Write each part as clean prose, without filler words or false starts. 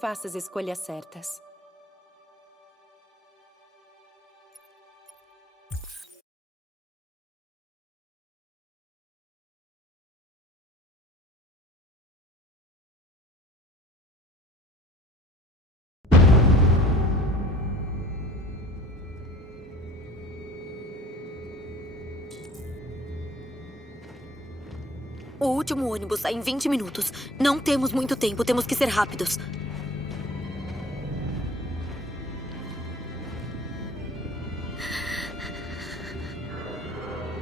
faça as escolhas certas. O último ônibus sai em 20 minutos. Não temos muito tempo, temos que ser rápidos.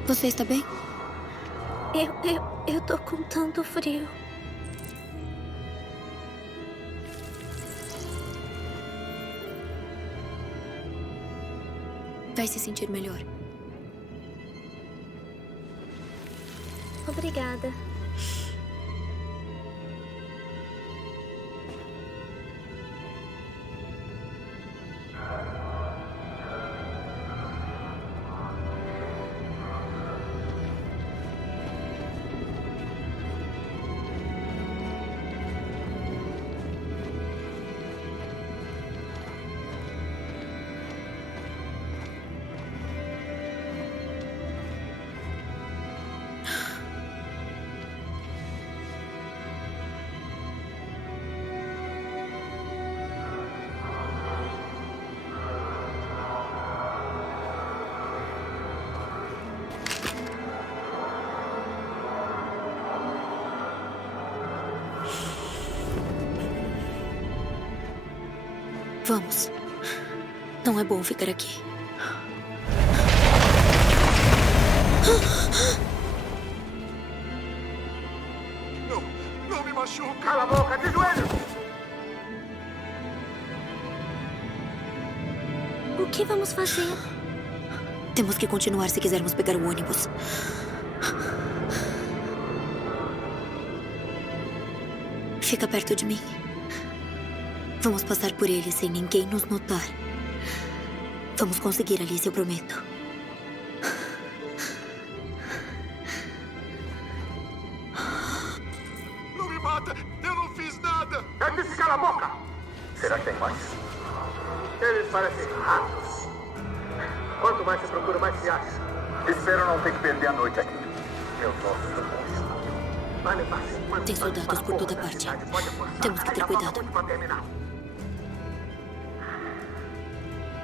Você está bem? Eu tô com tanto frio. Vai se sentir melhor. Obrigada. Vamos. Não é bom ficar aqui. Não me machuca! Cala a boca, de joelho! O que vamos fazer? Temos que continuar se quisermos pegar o ônibus. Fica perto de mim. Vamos passar por ele sem ninguém nos notar. Vamos conseguir, Alice, eu prometo. Não me mata! Eu não fiz nada! É que se cala a boca! Será que tem mais? Eles parecem ratos. Quanto mais se procura, mais se acha. Espero não ter que perder a noite aqui. Eu gosto. Tem soldados por toda parte. Temos que ter cuidado.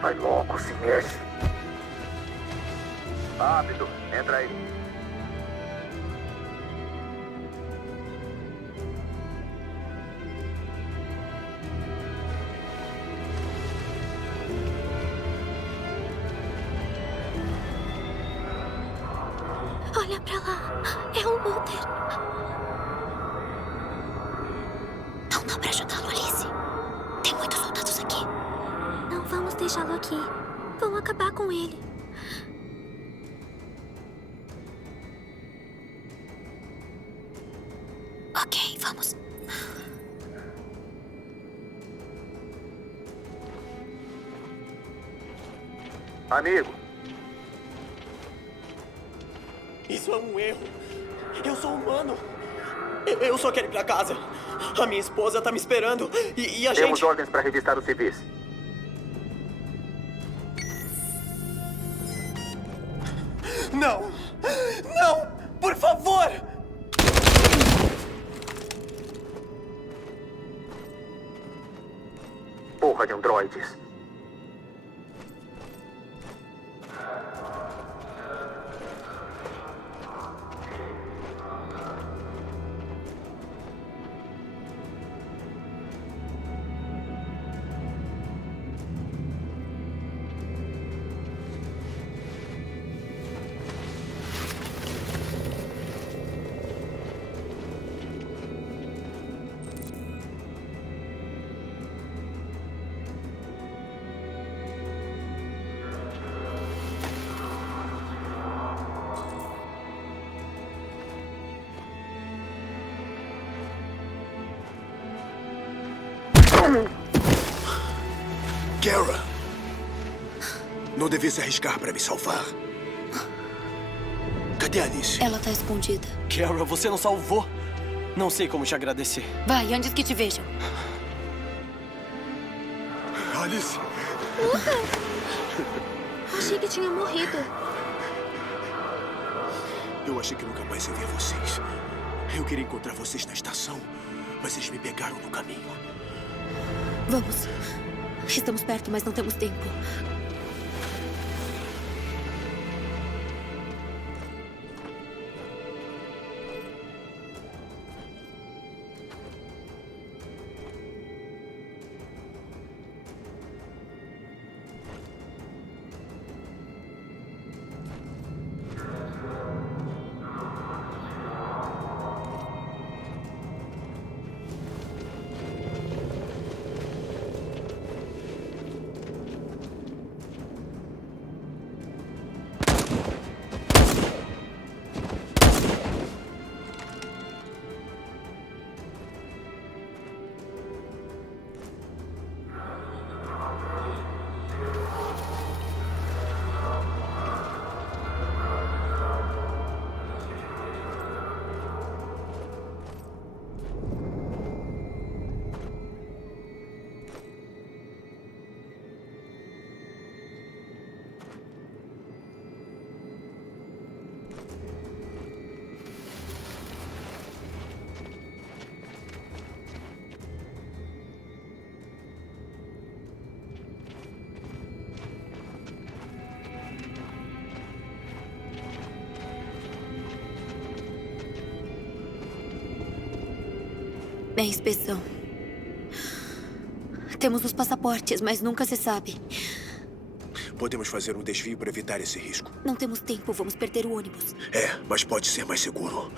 Vai logo, se mexe. Rápido, entra aí. Olha pra lá. É o Luther. Não dá pra ajudá-lo, Alice. Tem muitos soldados aqui. Não vamos deixá-lo aqui. Vão acabar com ele. Ok, vamos. Amigo. Isso é um erro. Eu sou humano. Eu só quero ir pra casa. A minha esposa tá me esperando. E a Temos gente... ordens para revistar os civis. Não! Não! Por favor! Porra de androides. Kara! Não devia se arriscar para me salvar. Cadê a Alice? Ela tá escondida. Kara, você não salvou. Não sei como te agradecer. Vai, antes que te vejam. Alice! Achei que tinha morrido. Eu achei que nunca mais ia ver vocês. Eu queria encontrar vocês na estação, mas eles me pegaram no caminho. Vamos. Estamos perto, mas não temos tempo. É inspeção. Temos os passaportes, mas nunca se sabe. Podemos fazer um desvio para evitar esse risco. Não temos tempo, vamos perder o ônibus. É, mas pode ser mais seguro.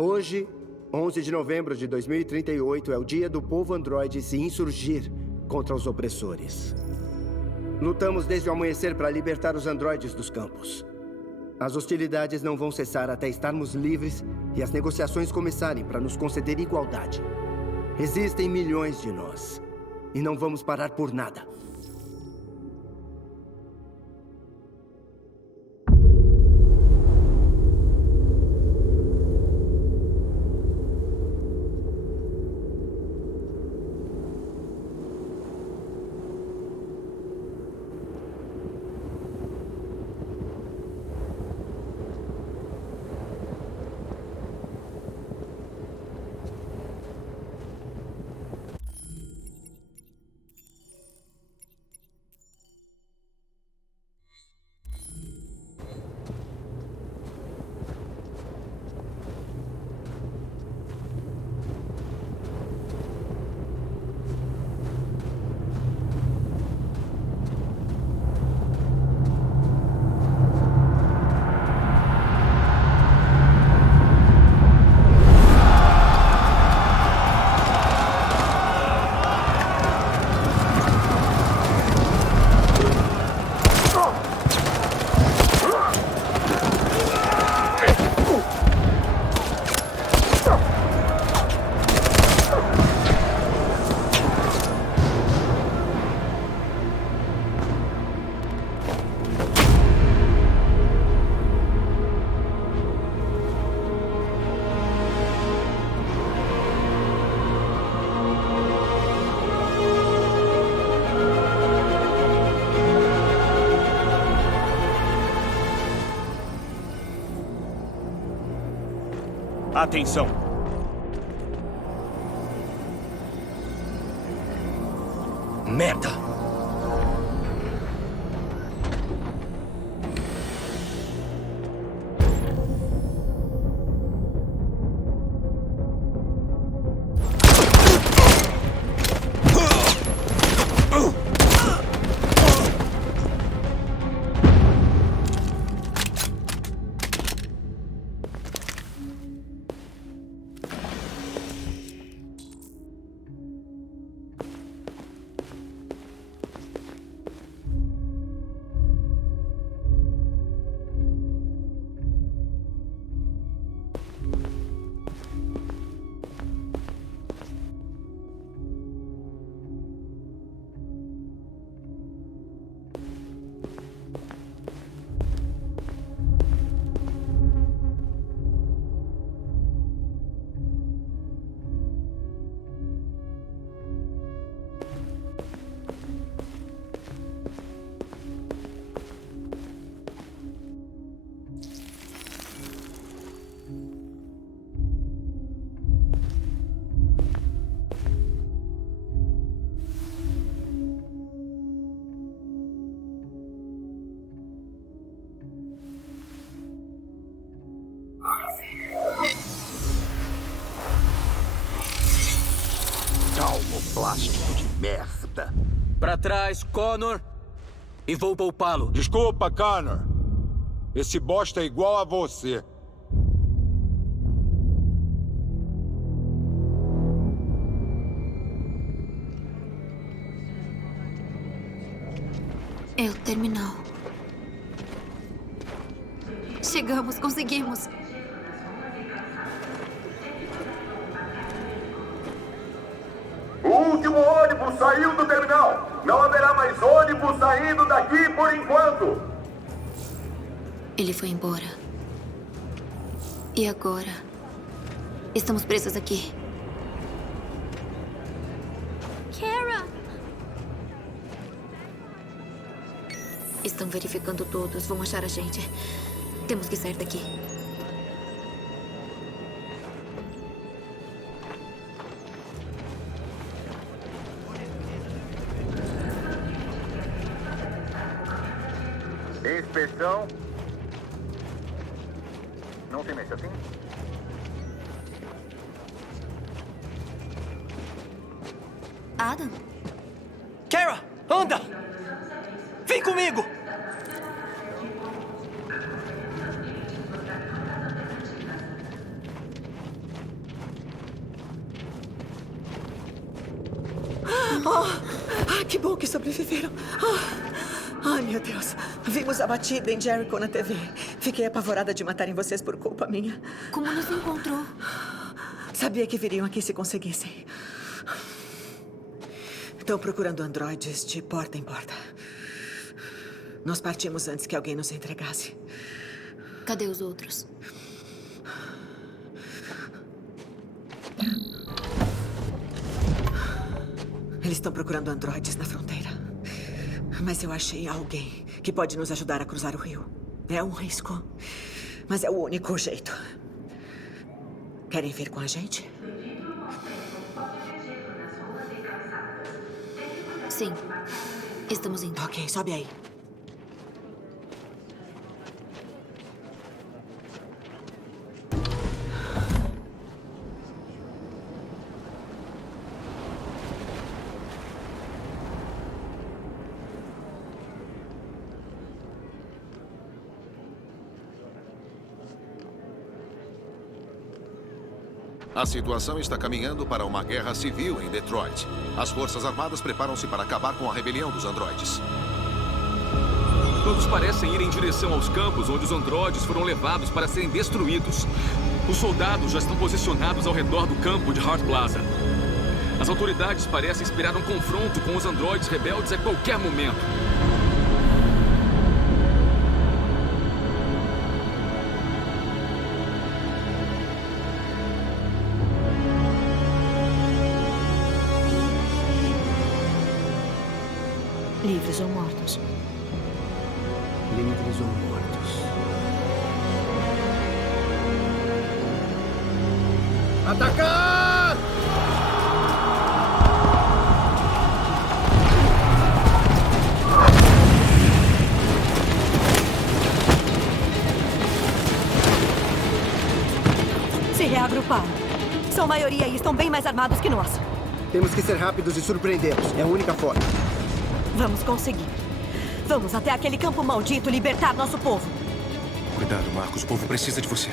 Hoje, 11 de novembro de 2038, é o dia do povo androide se insurgir contra os opressores. Lutamos desde o amanhecer para libertar os androides dos campos. As hostilidades não vão cessar até estarmos livres e as negociações começarem para nos conceder igualdade. Existem milhões de nós e não vamos parar por nada. Atenção! Merda! plástico de merda. Pra trás, Connor. E vou poupá-lo. Desculpa, Connor. Esse bosta é igual a você. É o terminal. Chegamos, conseguimos. O último ônibus saiu do terminal. Não haverá mais ônibus saindo daqui por enquanto. Ele foi embora. E agora? Estamos presos aqui. Kara! Estão verificando todos. Vão achar a gente. Temos que sair daqui. Inspeção. Não se mexe assim? Adam? Kara, anda! Vem comigo! Que bom que sobreviveram. Ai, meu Deus. Vimos a batida em Jericho na TV. Fiquei apavorada de matarem vocês por culpa minha. Como nos encontrou? Sabia que viriam aqui se conseguissem. Estão procurando androides de porta em porta. Nós partimos antes que alguém nos entregasse. Cadê os outros? Eles estão procurando androides na fronteira. Mas eu achei alguém que pode nos ajudar a cruzar o rio. É um risco, mas é o único jeito. Querem vir com a gente? Sim. Estamos indo. Ok, sobe aí. A situação está caminhando para uma guerra civil em Detroit. As Forças Armadas preparam-se para acabar com a rebelião dos androides. Todos parecem ir em direção aos campos onde os androides foram levados para serem destruídos. Os soldados já estão posicionados ao redor do campo de Hart Plaza. As autoridades parecem esperar um confronto com os androides rebeldes a qualquer momento. Livres ou mortos? Livres ou mortos? Atacar! Se reagruparam. São maioria e estão bem mais armados que nós. Temos que ser rápidos e surpreendê-los. É a única forma. Vamos conseguir. Vamos até aquele campo maldito libertar nosso povo. Cuidado, Marcos. O povo precisa de você.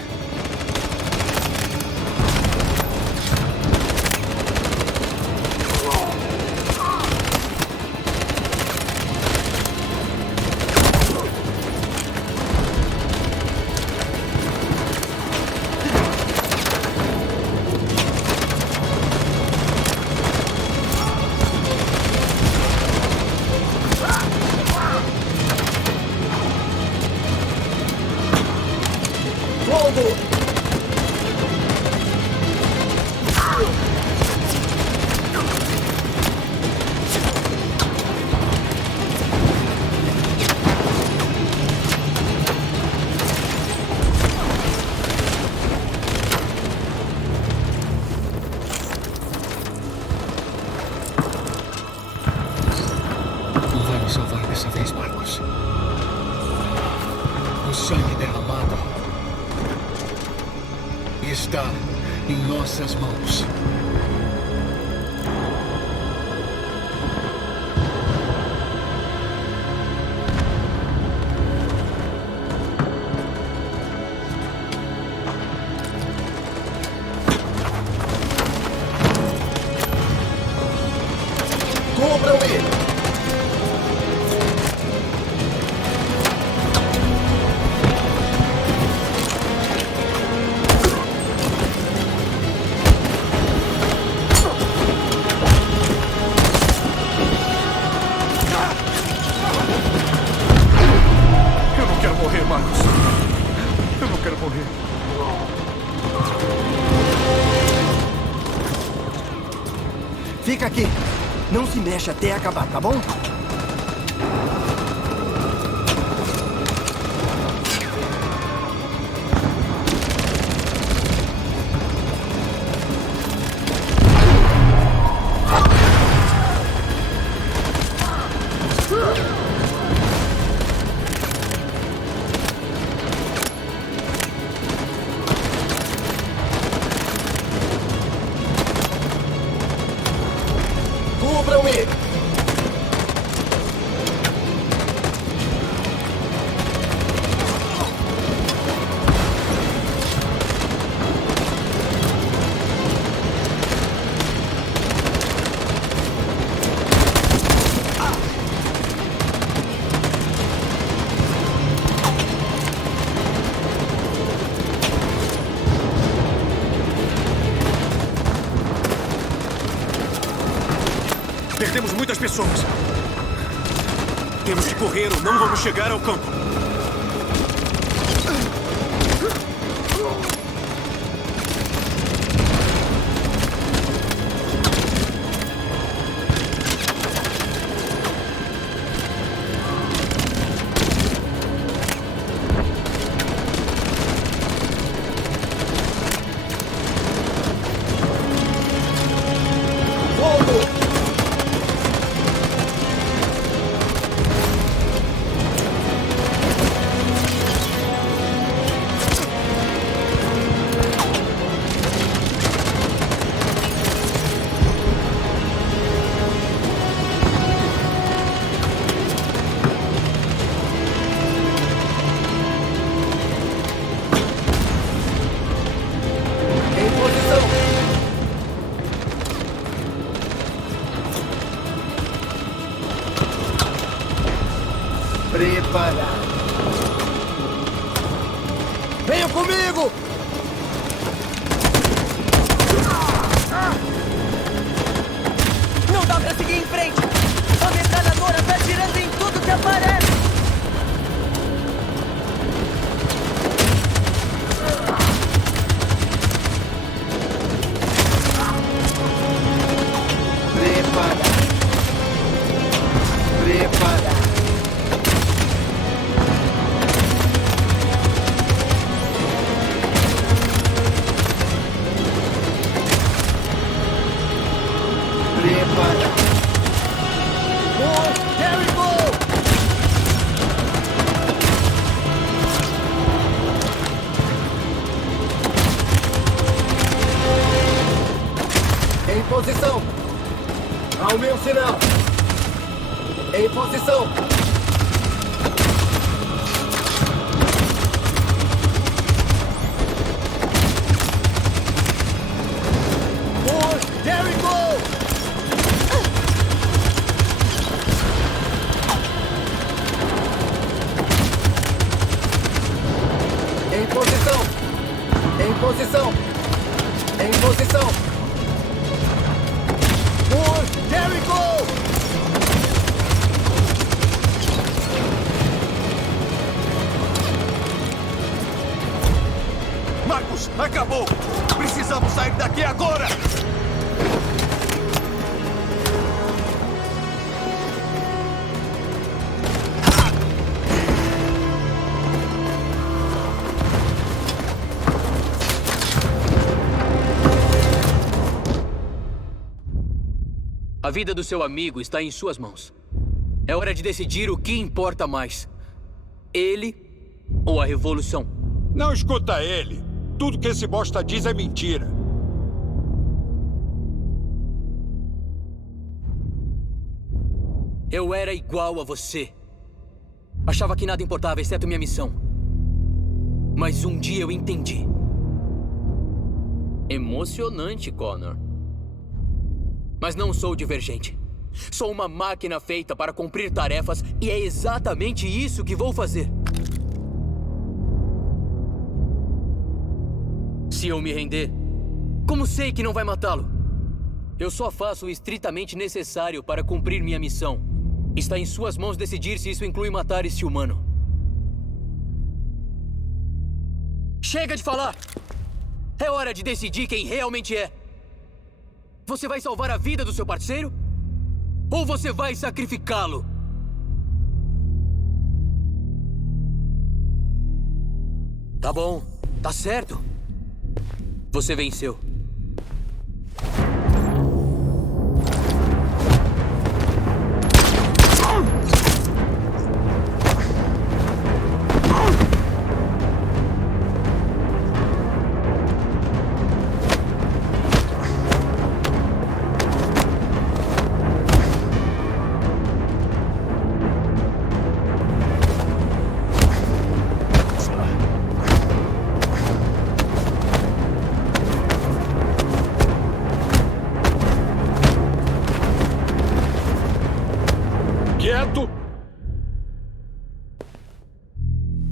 Está em nossas mãos. Fica aqui. Não se mexe até acabar, tá bom? Cubram-me! Perdemos muitas pessoas. Temos que correr ou não vamos chegar ao campo. Preparado. Venham comigo! Não dá pra seguir em frente! A metralhadora tá atirando em tudo que aparece! Preparado. Preparado. Em posição. Ao meu sinal. Em posição. Em posição! Em posição! Em posição! Por Jericho! Marcos, acabou! Precisamos sair daqui agora! A vida do seu amigo está em suas mãos. É hora de decidir o que importa mais. Ele ou a Revolução? Não escuta ele. Tudo que esse bosta diz é mentira. Eu era igual a você. Achava que nada importava, exceto minha missão. Mas um dia eu entendi. Emocionante, Connor. Mas não sou divergente. Sou uma máquina feita para cumprir tarefas e é exatamente isso que vou fazer. Se eu me render, como sei que não vai matá-lo? Eu só faço o estritamente necessário para cumprir minha missão. Está em suas mãos decidir se isso inclui matar este humano. Chega de falar! É hora de decidir quem realmente é. Você vai salvar a vida do seu parceiro? Ou você vai sacrificá-lo? Tá bom, tá certo. Você venceu.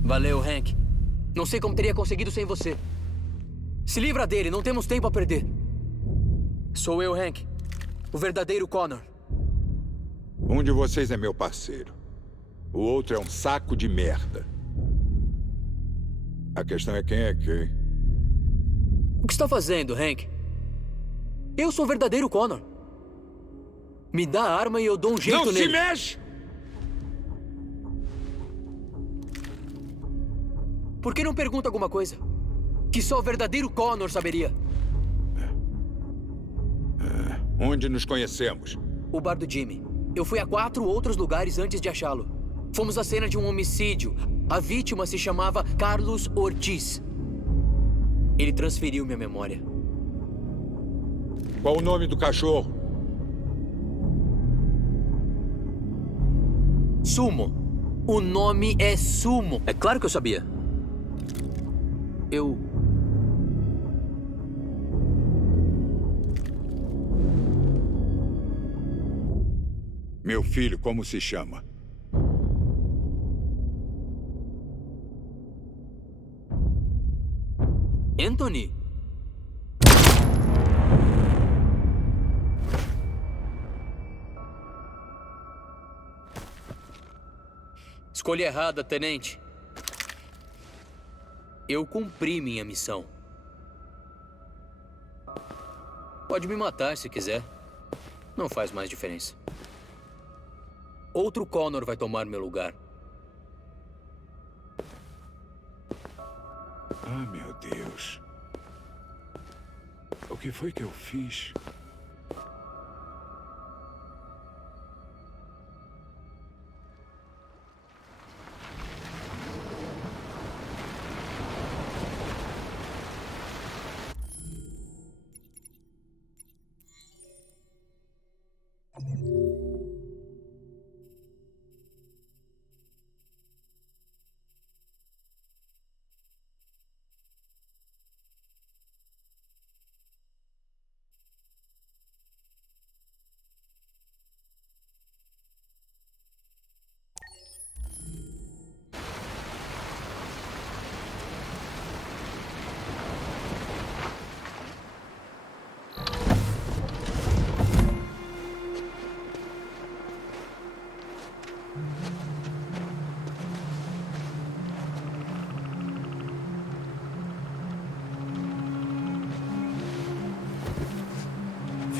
Valeu, Hank. Não sei como teria conseguido sem você. Se livra dele, não temos tempo a perder. Sou eu, Hank. O verdadeiro Connor. Um de vocês é meu parceiro. O outro é um saco de merda. A questão é quem é quem. O que está fazendo, Hank? Eu sou o verdadeiro Connor. Me dá a arma e eu dou um jeito nele. Não se mexe! Por que não pergunta alguma coisa? Que só o verdadeiro Connor saberia. Onde nos conhecemos? O bar do Jimmy. Eu fui a 4 outros lugares antes de achá-lo. Fomos à cena de um homicídio. A vítima se chamava Carlos Ortiz. Ele transferiu minha memória. Qual o nome do cachorro? Sumo. O nome é Sumo. É claro que eu sabia. Meu filho, como se chama? Anthony. Escolha errada, tenente. Eu cumpri minha missão. Pode me matar se quiser. Não faz mais diferença. Outro Connor vai tomar meu lugar. Ah, meu Deus. O que foi que eu fiz?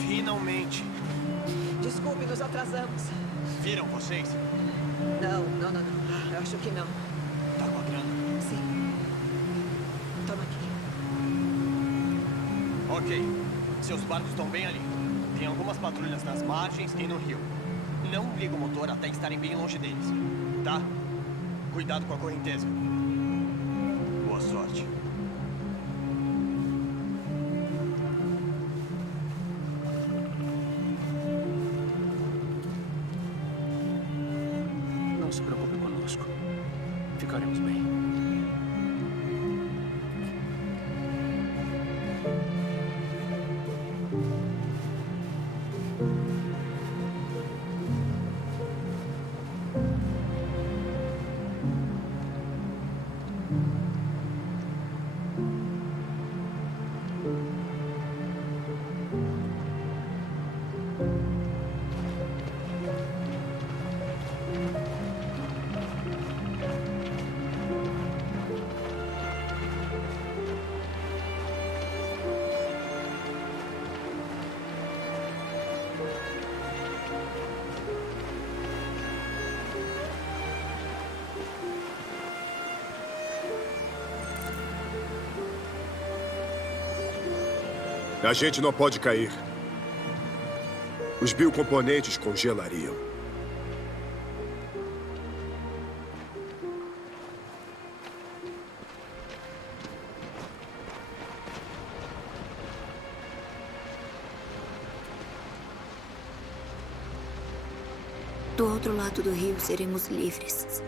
Finalmente. Desculpe, nos atrasamos. Viram vocês? Não. Eu acho que não. Tá com a grana? Sim. Toma aqui. Ok. Seus barcos estão bem ali. Tem algumas patrulhas nas margens e no rio. Não liga o motor até estarem bem longe deles. Tá? Cuidado com a correnteza. Boa sorte. Não se preocupe conosco. Ficaremos bem. A gente não pode cair. Os biocomponentes congelariam. Do outro lado do rio, seremos livres.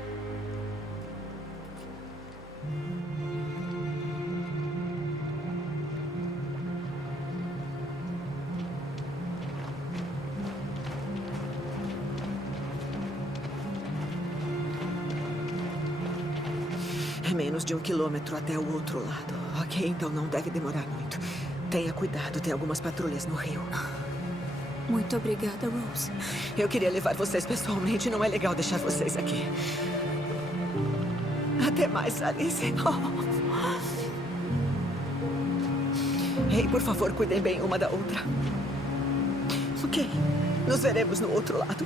É menos de 1 quilômetro até o outro lado. Ok, então não deve demorar muito. Tenha cuidado, tem algumas patrulhas no rio. Muito obrigada, Rose. Eu queria levar vocês pessoalmente. Não é legal deixar vocês aqui. Até mais, Alice. Ei, por favor, cuidem bem uma da outra. Ok. Nos veremos no outro lado.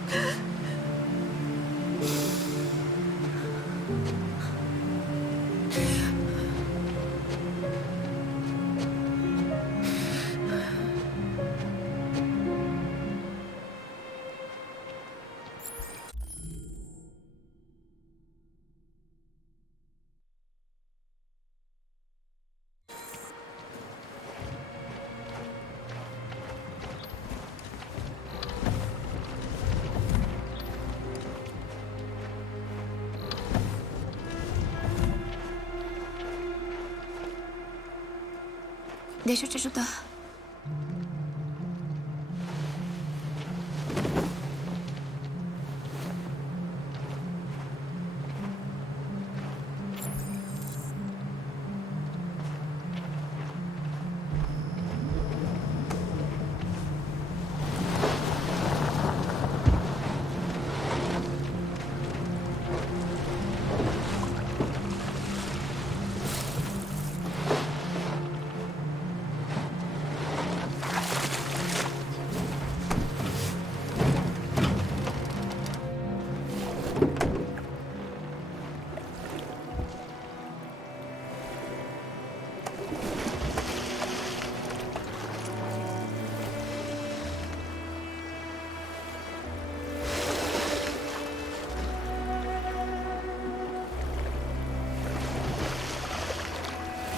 Deixa eu te ajudar.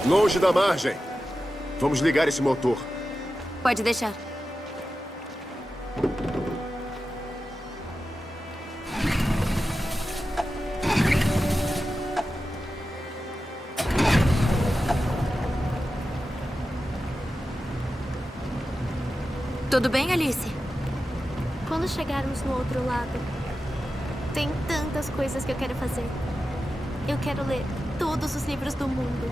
Longe da margem. Vamos ligar esse motor. Pode deixar. Tudo bem, Alice? Quando chegarmos no outro lado, tem tantas coisas que eu quero fazer. Eu quero ler todos os livros do mundo,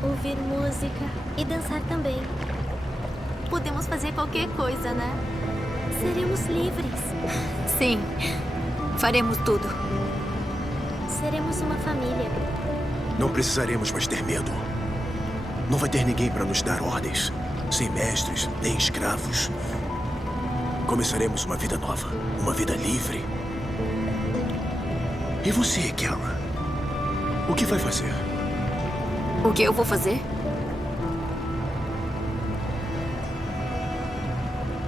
ouvir música e dançar também. Podemos fazer qualquer coisa, né? Seremos livres. Sim, faremos tudo. Seremos uma família. Não precisaremos mais ter medo. Não vai ter ninguém para nos dar ordens. Sem mestres, nem escravos. Começaremos uma vida nova. Uma vida livre. E você, Kara? O que vai fazer? O que eu vou fazer?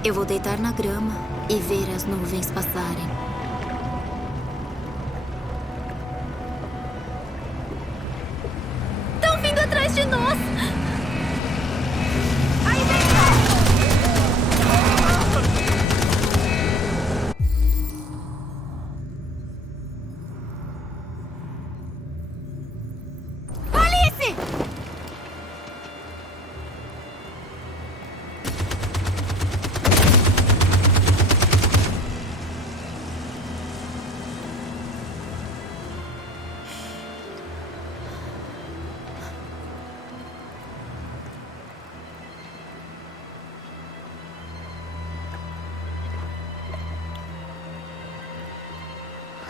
Eu vou deitar na grama e ver as nuvens passarem. Estão vindo atrás de nós!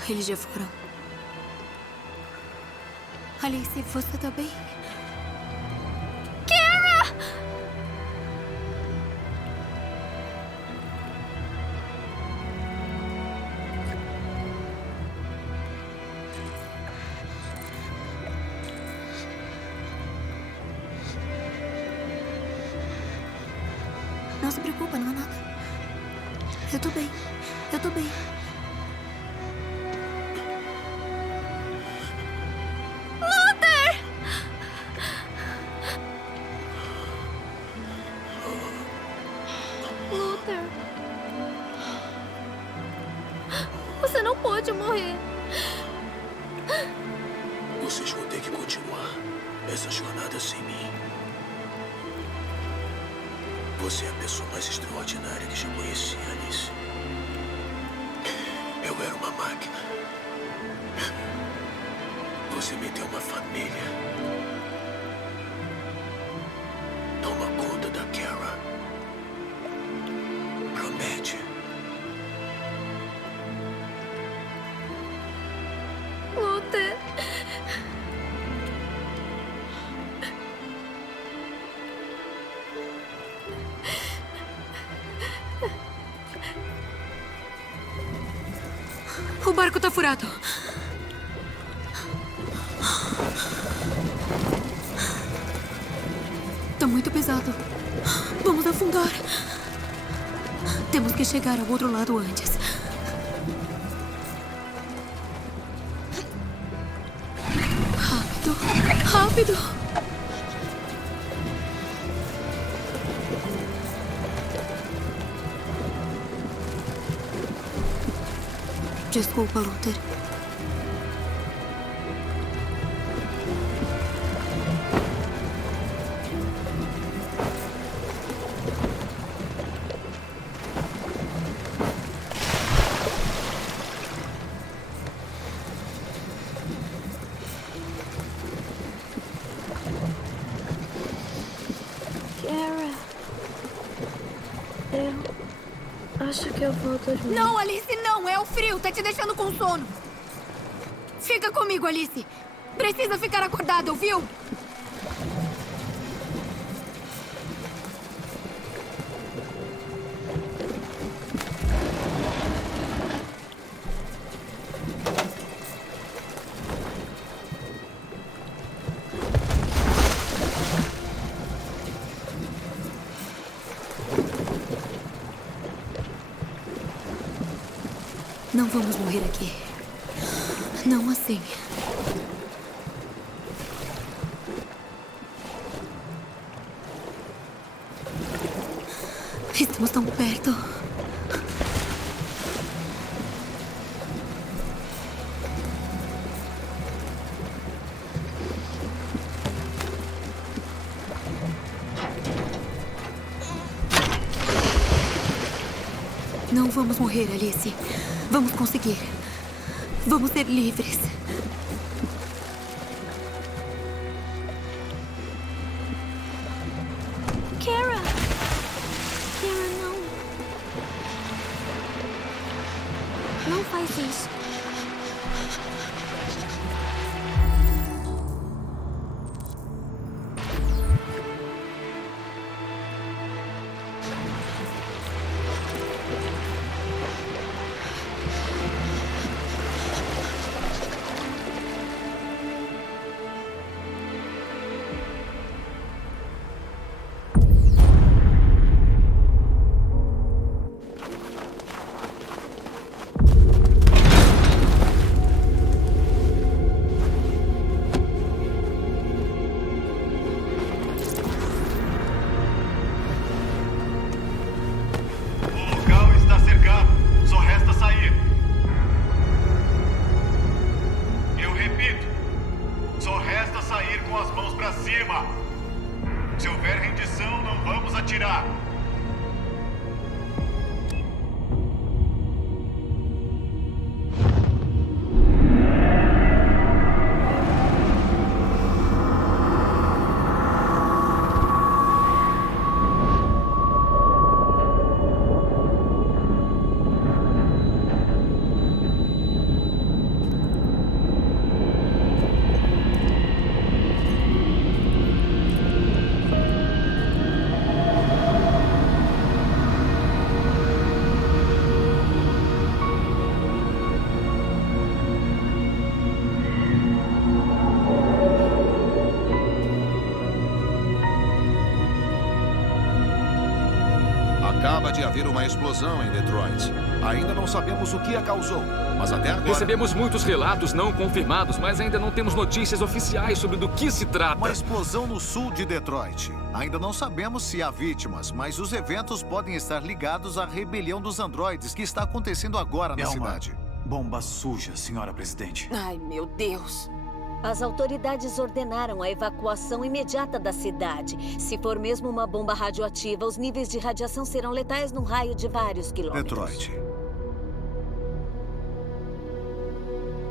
Eles já foram. Alice, você tá bem? Kara! Não se preocupa, não é nada. Eu tô bem. Eu tô bem. Luther! Você não pode morrer. Vocês vão ter que continuar essa jornada sem mim. Você é a pessoa mais extraordinária que já conheci, Alice. Eu era uma máquina. Você me deu uma família. Toma conta da Kara. Promete. Luther! O barco tá furado. Tá muito pesado. Vamos afundar. Temos que chegar ao outro lado antes. Rápido, rápido. Desculpa, Luther. Kara, eu acho que eu vou dormir. Não, Alice, não! É o frio! Tá te deixando com sono! Fica comigo, Alice! Precisa ficar acordada, ouviu? Não vamos morrer aqui. Não assim. Estamos tão perto. Não vamos morrer, Alice. Vamos conseguir. Vamos ser livres. Kara! Kara, não. Não faz isso. Acaba de haver uma explosão em Detroit. Ainda não sabemos o que a causou, mas até agora... Recebemos muitos relatos não confirmados, mas ainda não temos notícias oficiais sobre do que se trata. Uma explosão no sul de Detroit. Ainda não sabemos se há vítimas, mas os eventos podem estar ligados à rebelião dos androides que está acontecendo agora na cidade. Bomba suja, senhora presidente. Ai, meu Deus. As autoridades ordenaram a evacuação imediata da cidade. Se for mesmo uma bomba radioativa, os níveis de radiação serão letais num raio de vários quilômetros.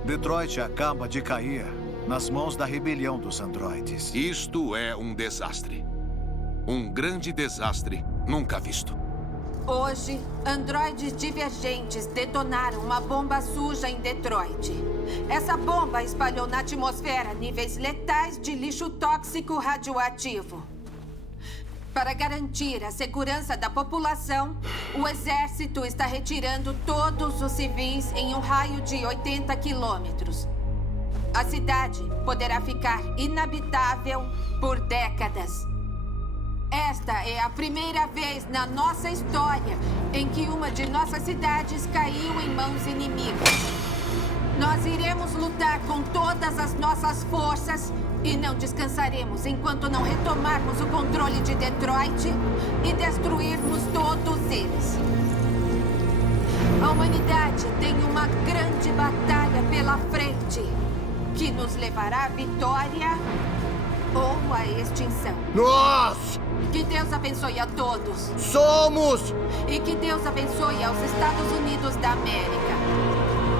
Detroit acaba de cair nas mãos da rebelião dos androides. Isto é um desastre. Um grande desastre nunca visto. Hoje, androides divergentes detonaram uma bomba suja em Detroit. Essa bomba espalhou na atmosfera níveis letais de lixo tóxico radioativo. Para garantir a segurança da população, o exército está retirando todos os civis em um raio de 80 quilômetros. A cidade poderá ficar inabitável por décadas. Esta é a primeira vez na nossa história em que uma de nossas cidades caiu em mãos inimigas. Nós iremos lutar com todas as nossas forças e não descansaremos enquanto não retomarmos o controle de Detroit e destruirmos todos eles. A humanidade tem uma grande batalha pela frente que nos levará à vitória ou à extinção. Nós Que Deus abençoe a todos. Somos! E que Deus abençoe aos Estados Unidos da América.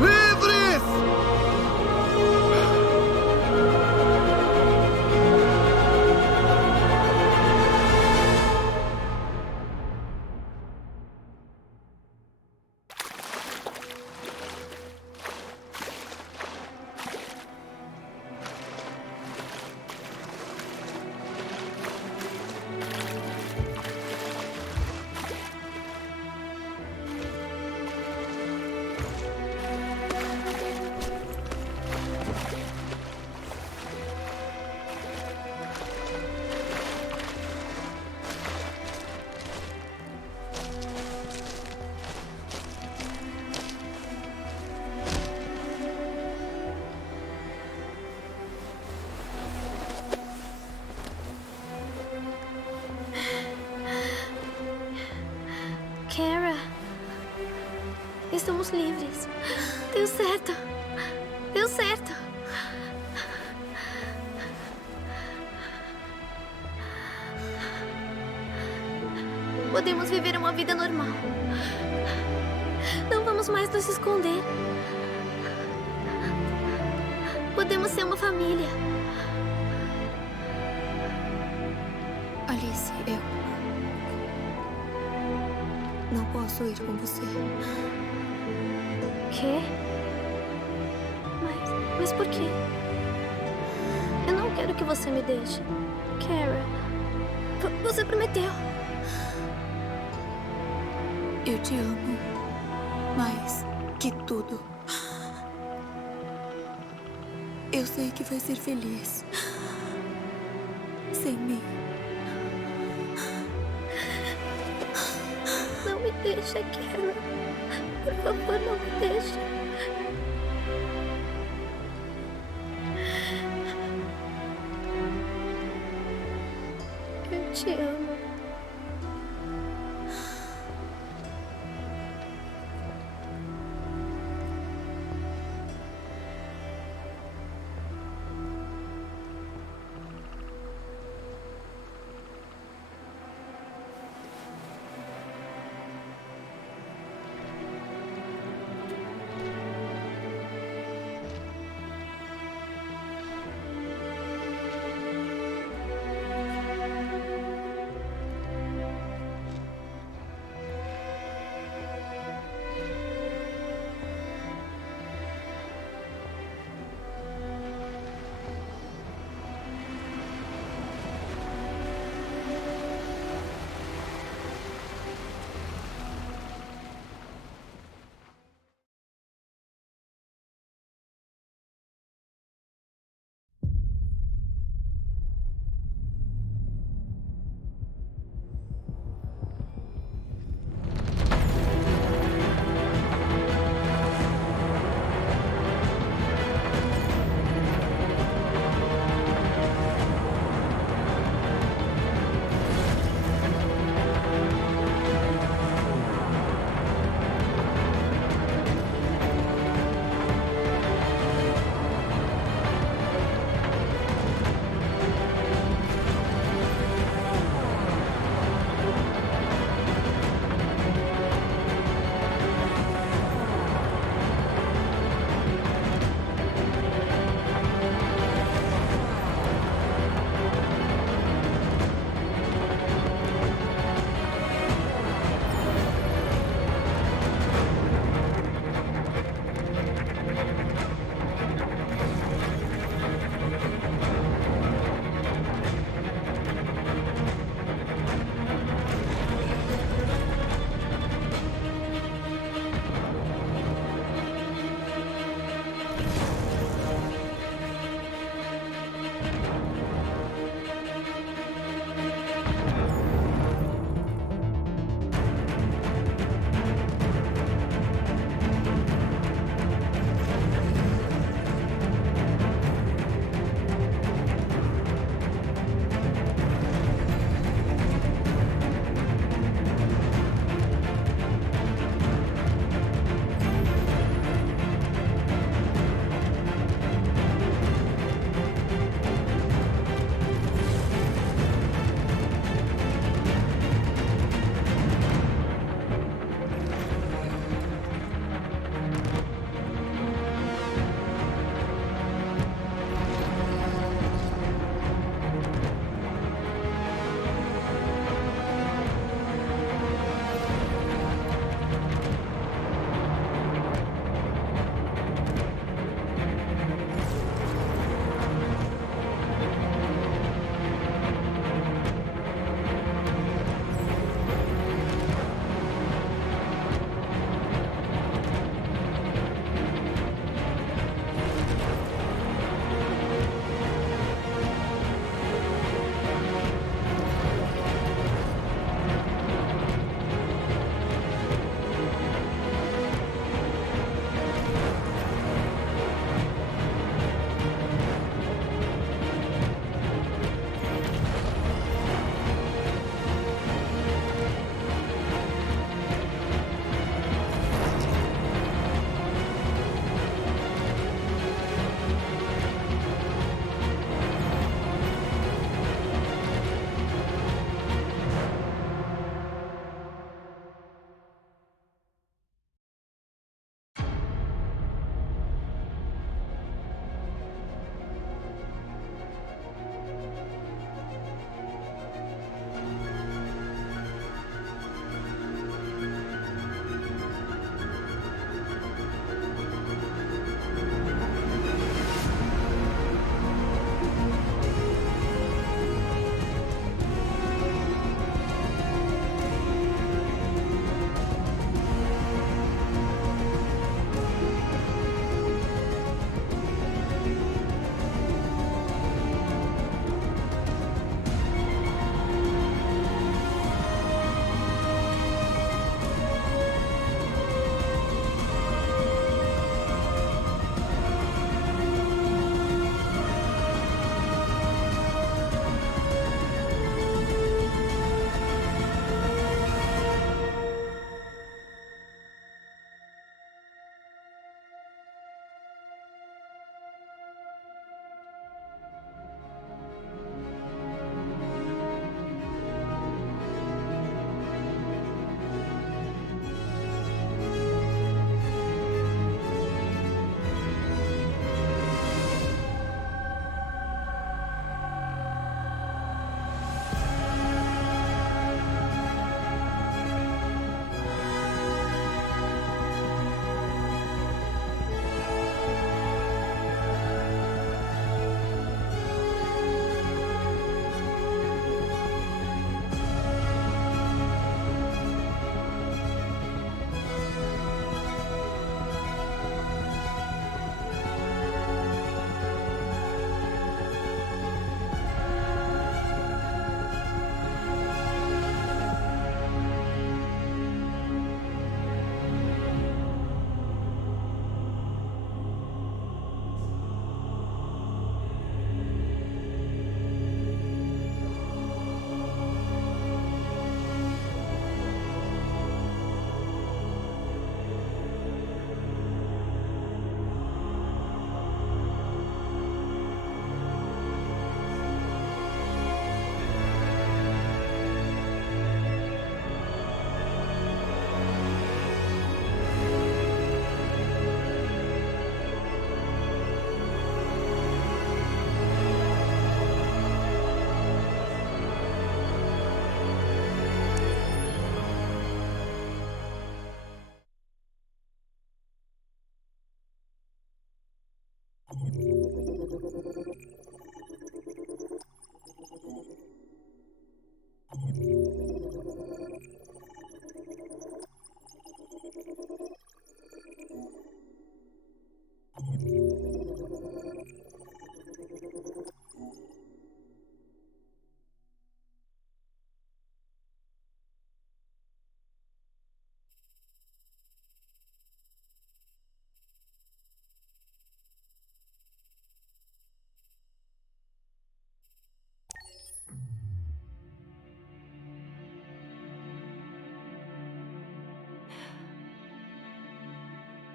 Livres! Kara, estamos livres. Deu certo. Deu certo. Podemos viver uma vida normal. Não vamos mais nos esconder. Podemos ser uma família. Alice, eu não posso ir com você. Quê? Mas por quê? Eu não quero que você me deixe. Kara, você prometeu. Eu te amo mais que tudo. Eu sei que vai ser feliz sem mim. Não me deixa, Kara. Por favor, não me deixe. Eu te amo.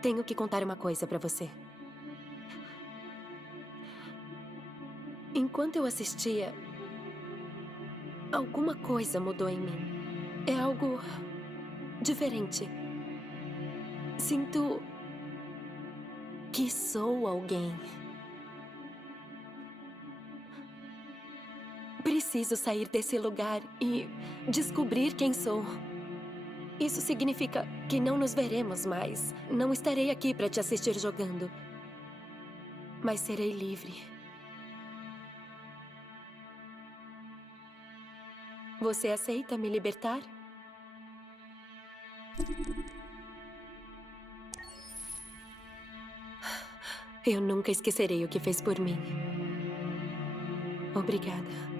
Tenho que contar uma coisa pra você. Enquanto eu assistia, alguma coisa mudou em mim. É algo diferente. Sinto que sou alguém. Preciso sair desse lugar e descobrir quem sou. Isso significa que não nos veremos mais. Não estarei aqui para te assistir jogando. Mas serei livre. Você aceita me libertar? Eu nunca esquecerei o que fez por mim. Obrigada.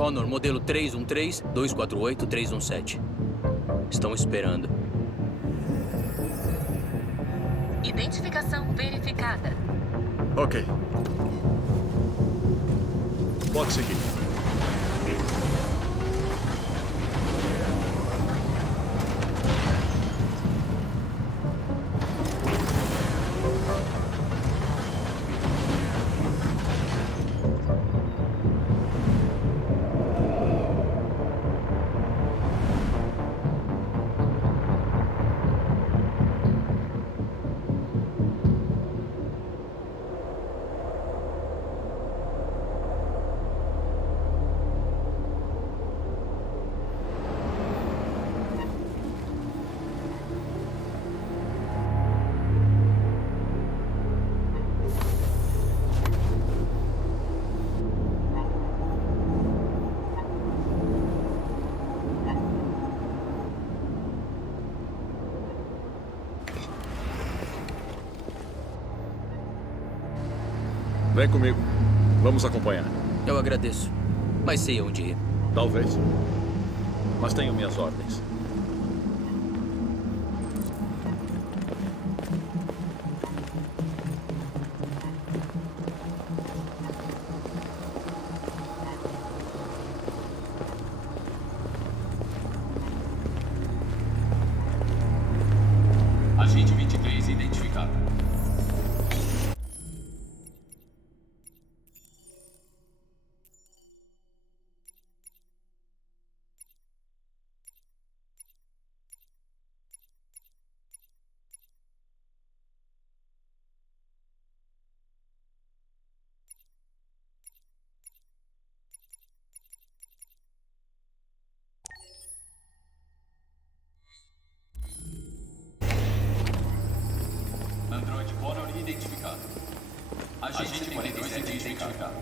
Connor, modelo 313-248-317. Estão esperando. Identificação verificada. Ok. Pode seguir. Vem comigo. Vamos acompanhar. Eu agradeço, mas sei onde ir. Talvez. Mas tenho minhas ordens. identificada. Android Connor identificado. Agente 47 identificado.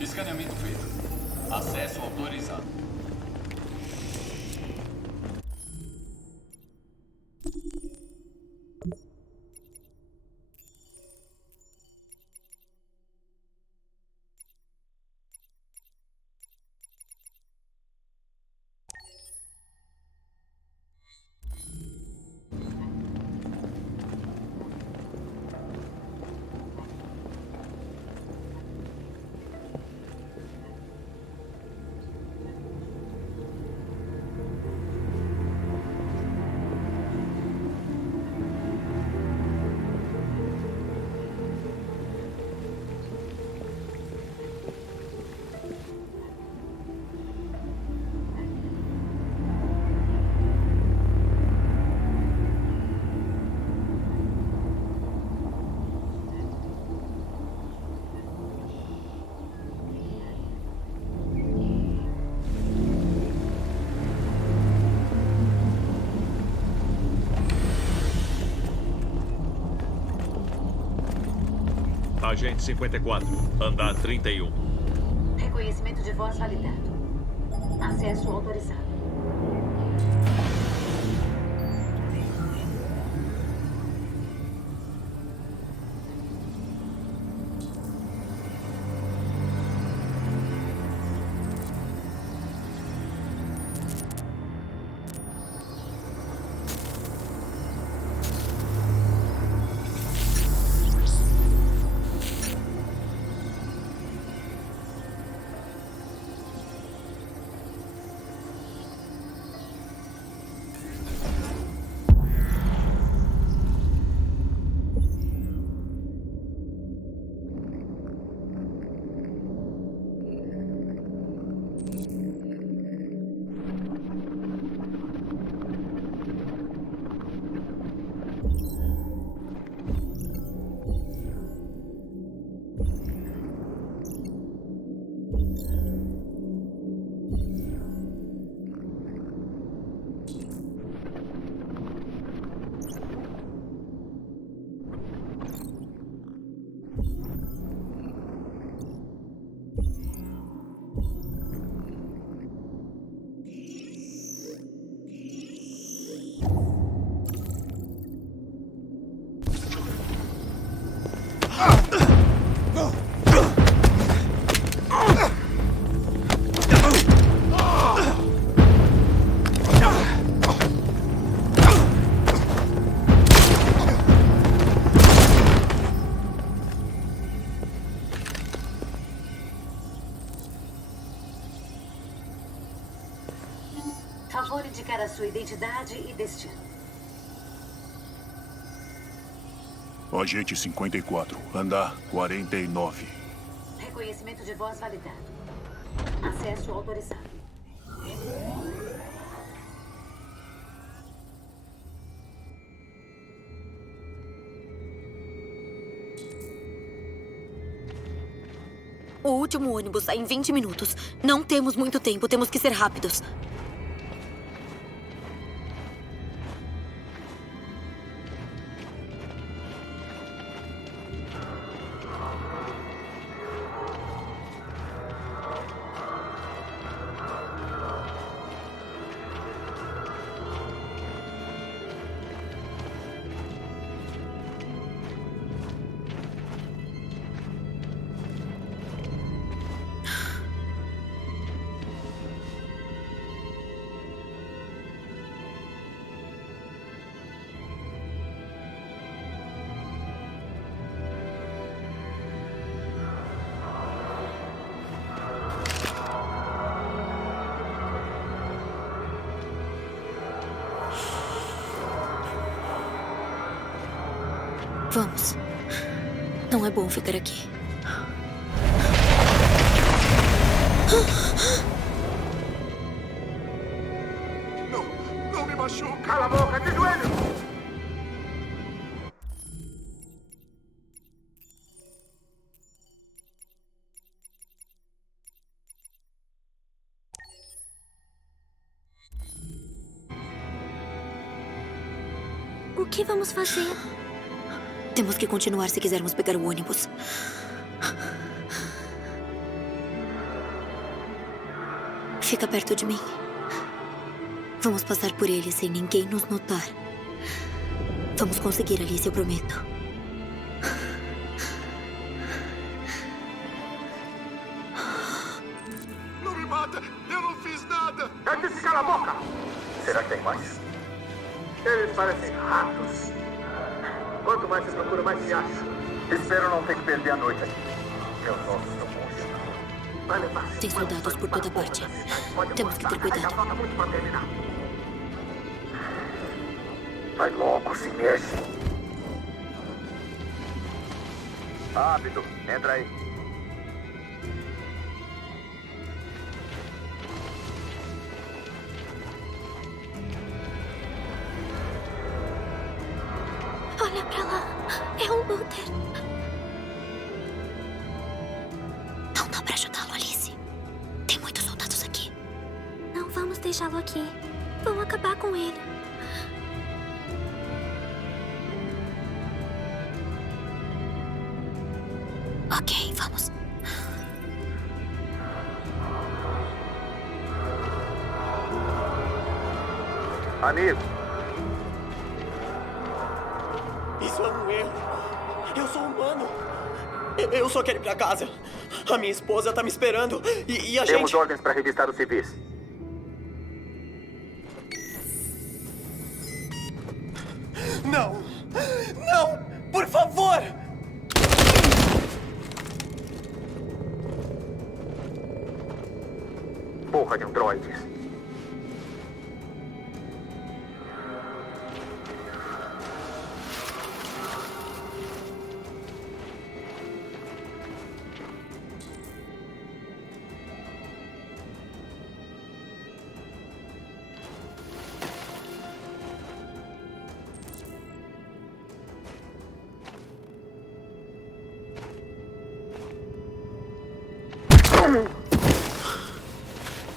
Escaneamento feito. Acesso autorizado. Agente 54, andar 31. Reconhecimento de voz validado. Acesso autorizado. Favor indicar a sua identidade e destino. Agente 54, andar 49. Reconhecimento de voz validado. Acesso autorizado. O último ônibus sai em 20 minutos. Não temos muito tempo, temos que ser rápidos. Vamos. Não é bom ficar aqui. Não me machuca! Cala a boca, de joelho! O que vamos fazer? Temos que continuar se quisermos pegar o ônibus. Fica perto de mim. Vamos passar por ele sem ninguém nos notar. Vamos conseguir, Alice, eu prometo. Não me mata! Eu não fiz nada! É que se cala a boca! Será que tem mais? Eles parecem ratos. Quanto mais se procura, mais se acha. Espero não ter que perder a noite aqui. Meus ossos estão murchos. Tem soldados por toda parte. Temos que ter cuidado. Falta muito para terminar. Vai logo, se mexe. Rápido, entra aí. Olha pra lá. É um Luther. Não dá pra ajudá-lo, Alice. Tem muitos soldados aqui. Não vamos deixá-lo aqui. Vão acabar com ele. Ok, vamos. Amigo. Isso é um erro. Eu sou humano. Eu só quero ir pra casa. A minha esposa tá me esperando. E a Temos gente... ordens para revistar os civis. Não! Não! Por favor! Porra de androides.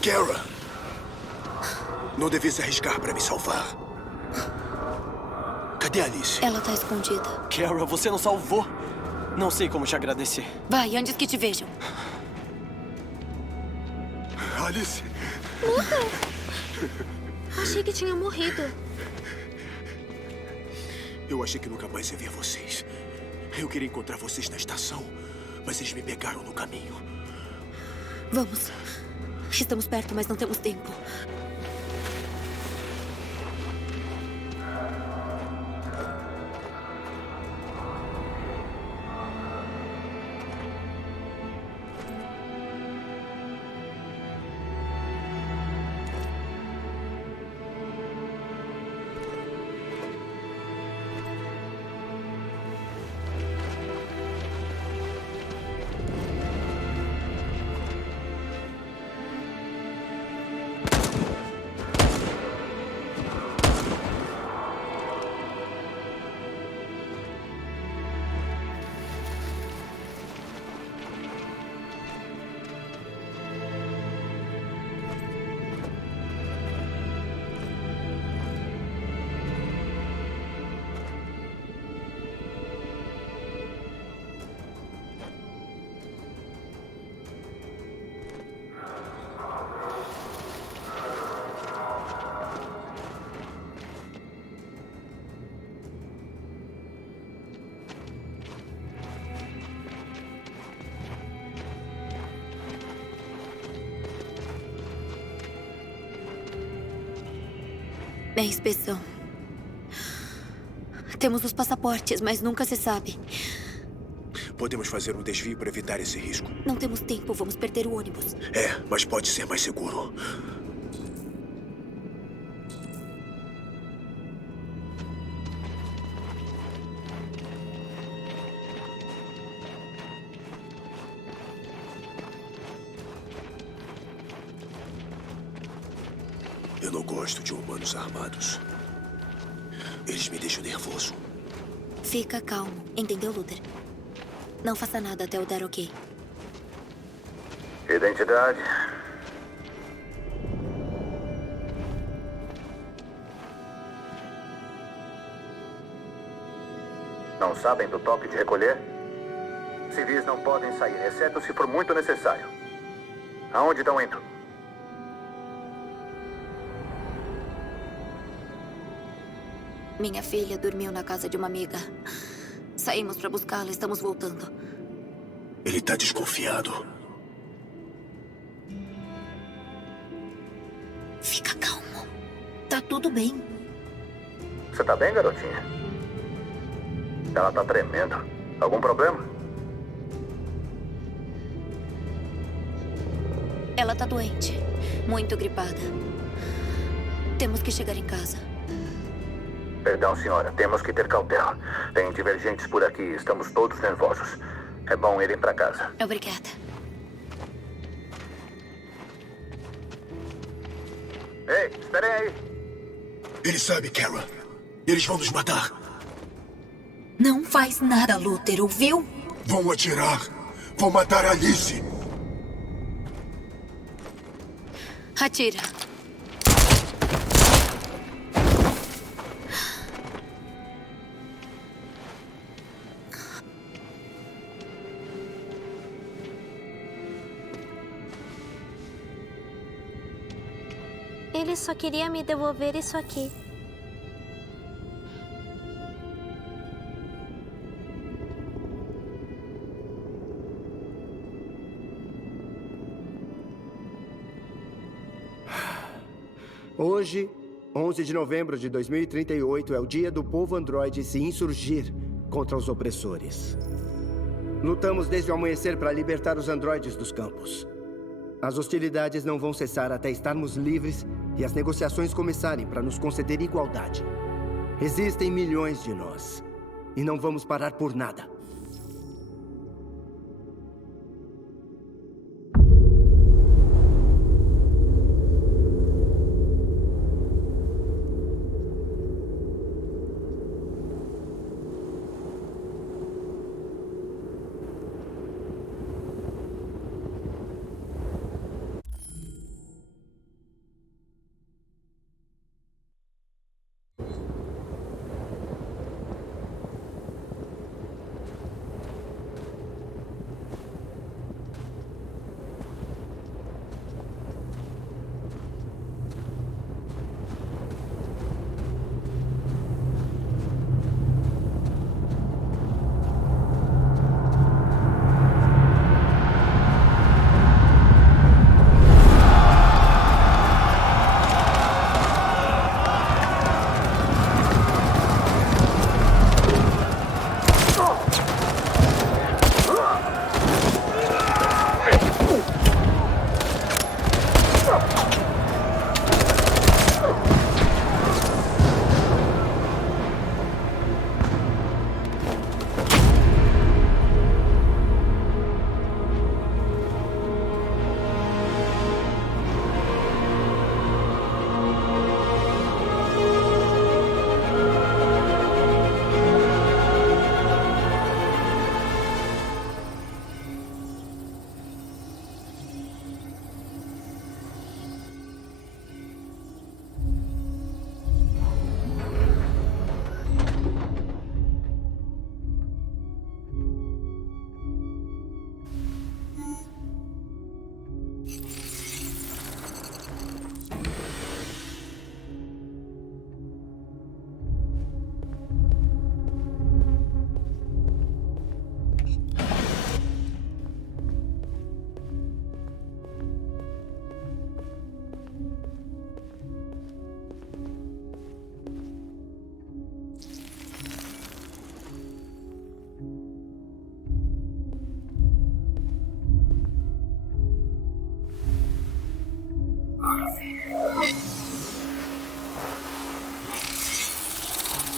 Kara! Não devia se arriscar para me salvar. Cadê a Alice? Ela tá escondida. Kara, você não salvou. Não sei como te agradecer. Vai, antes que te vejam. Alice! Luther! Achei que tinha morrido. Eu achei que nunca mais ia ver vocês. Eu queria encontrar vocês na estação, mas eles me pegaram no caminho. Vamos. Estamos perto, mas não temos tempo. É inspeção. Temos os passaportes, mas nunca se sabe. Podemos fazer um desvio para evitar esse risco. Não temos tempo, vamos perder o ônibus. É, mas pode ser mais seguro. Eu não gosto de humanos armados. Eles me deixam nervoso. Fica calmo, entendeu, Luther? Não faça nada até eu dar ok. Identidade. Não sabem do toque de recolher? Civis não podem sair, exceto se for muito necessário. Aonde estão indo? Minha filha dormiu na casa de uma amiga. Saímos para buscá-la, estamos voltando. Ele tá desconfiado. Fica calmo. Tá tudo bem. Você tá bem, garotinha? Ela tá tremendo. Algum problema? Ela tá doente. Muito gripada. Temos que chegar em casa. Perdão, senhora. Temos que ter cautela. Tem divergentes por aqui. Estamos todos nervosos. É bom irem pra casa. Obrigada. Ei, esperem aí. Ele sabe, Kara. Eles vão nos matar. Não faz nada, Luther, ouviu? Vão atirar. Vão matar a Alice. Atira. Ele só queria me devolver isso aqui. Hoje, 11 de novembro de 2038, é o dia do povo androide se insurgir contra os opressores. Lutamos desde o amanhecer para libertar os androides dos campos. As hostilidades não vão cessar até estarmos livres e as negociações começarem para nos conceder igualdade. Existem milhões de nós e não vamos parar por nada.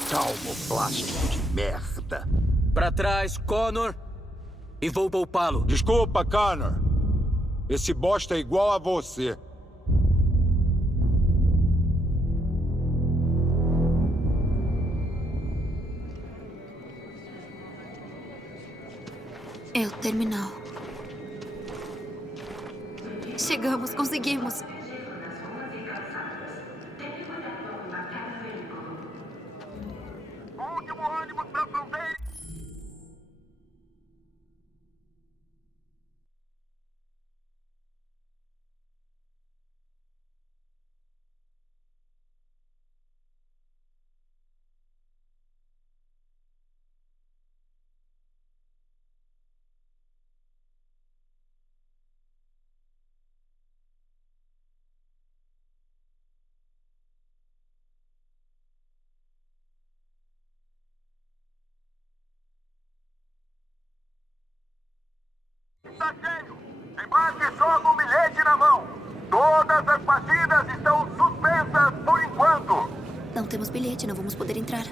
Calmo, plástico de merda. Pra trás, Connor. E vou poupá-lo. Desculpa, Connor. Esse bosta é igual a você. É o terminal. Chegamos, conseguimos. Último ônibus pra fronteira. Está cheio. Embarque só com bilhete na mão. Todas as partidas estão suspensas por enquanto. Não temos bilhete, não vamos poder entrar.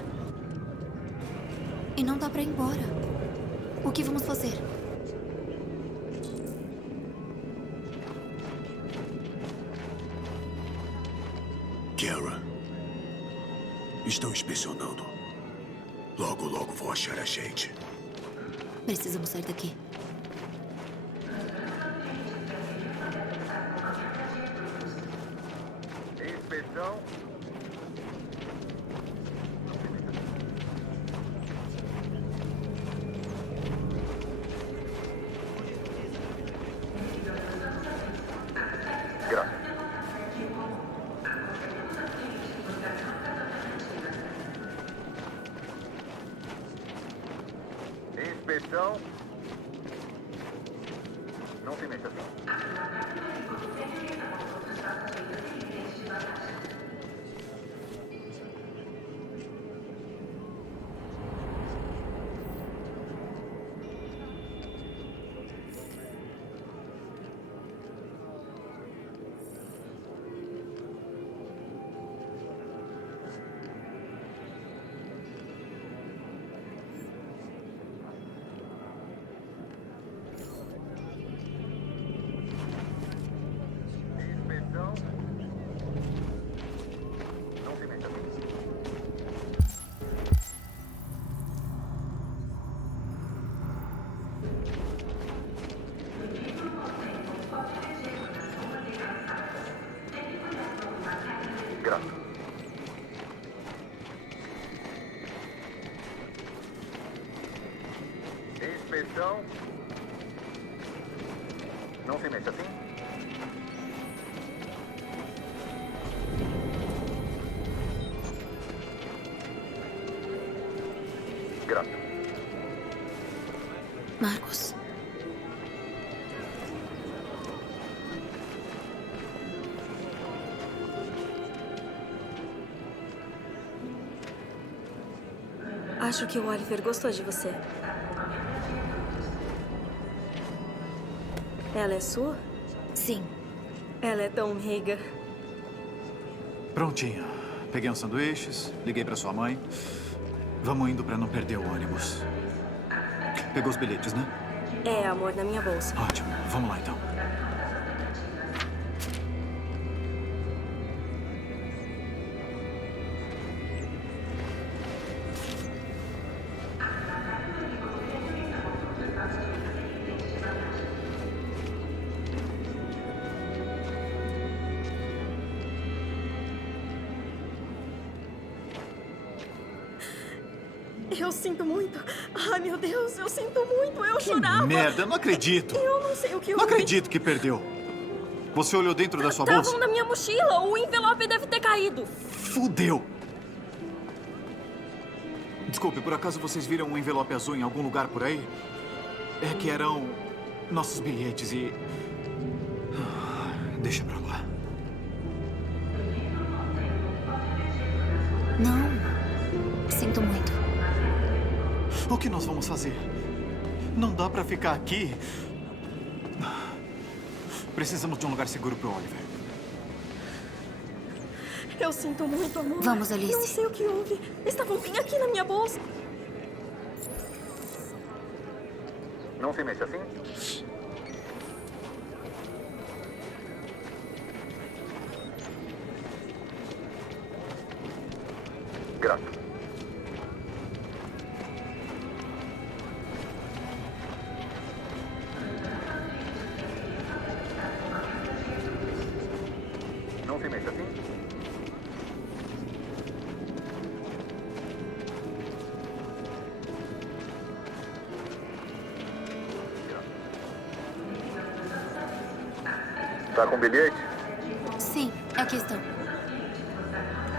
E não dá pra ir embora. O que vamos fazer? Kara, estão inspecionando. Logo, logo vão achar a gente. Precisamos sair daqui. Inspeção. Inspeção. Não se mexa assim. Inspeção. Não se mexa assim. Grato. Marcos. Acho que o Oliver gostou de você. Ela é sua? Sim. Ela é tão meiga. Prontinho. Peguei uns sanduíches, liguei pra sua mãe. Vamos indo pra não perder o ônibus. Pegou os bilhetes, né? É, amor, na minha bolsa. Ótimo. Vamos lá, então. Eu sinto muito. Ai, meu Deus, eu sinto muito. Eu chorava. Merda, não acredito. Eu não sei o que eu Não acredito que perdeu. Você olhou dentro da sua bolsa? Estavam na minha mochila. O envelope deve ter caído. Fudeu. Desculpe, por acaso vocês viram um envelope azul em algum lugar por aí? É que eram nossos bilhetes e... Deixa pra lá. Não. Sinto muito. O que nós vamos fazer? Não dá pra ficar aqui. Precisamos de um lugar seguro pro Oliver. Eu sinto muito, amor. Vamos, Alice. Não sei o que houve. Estavam bem aqui na minha bolsa. Não se mexa assim. Grato. Tá com bilhete? Sim, aqui estão.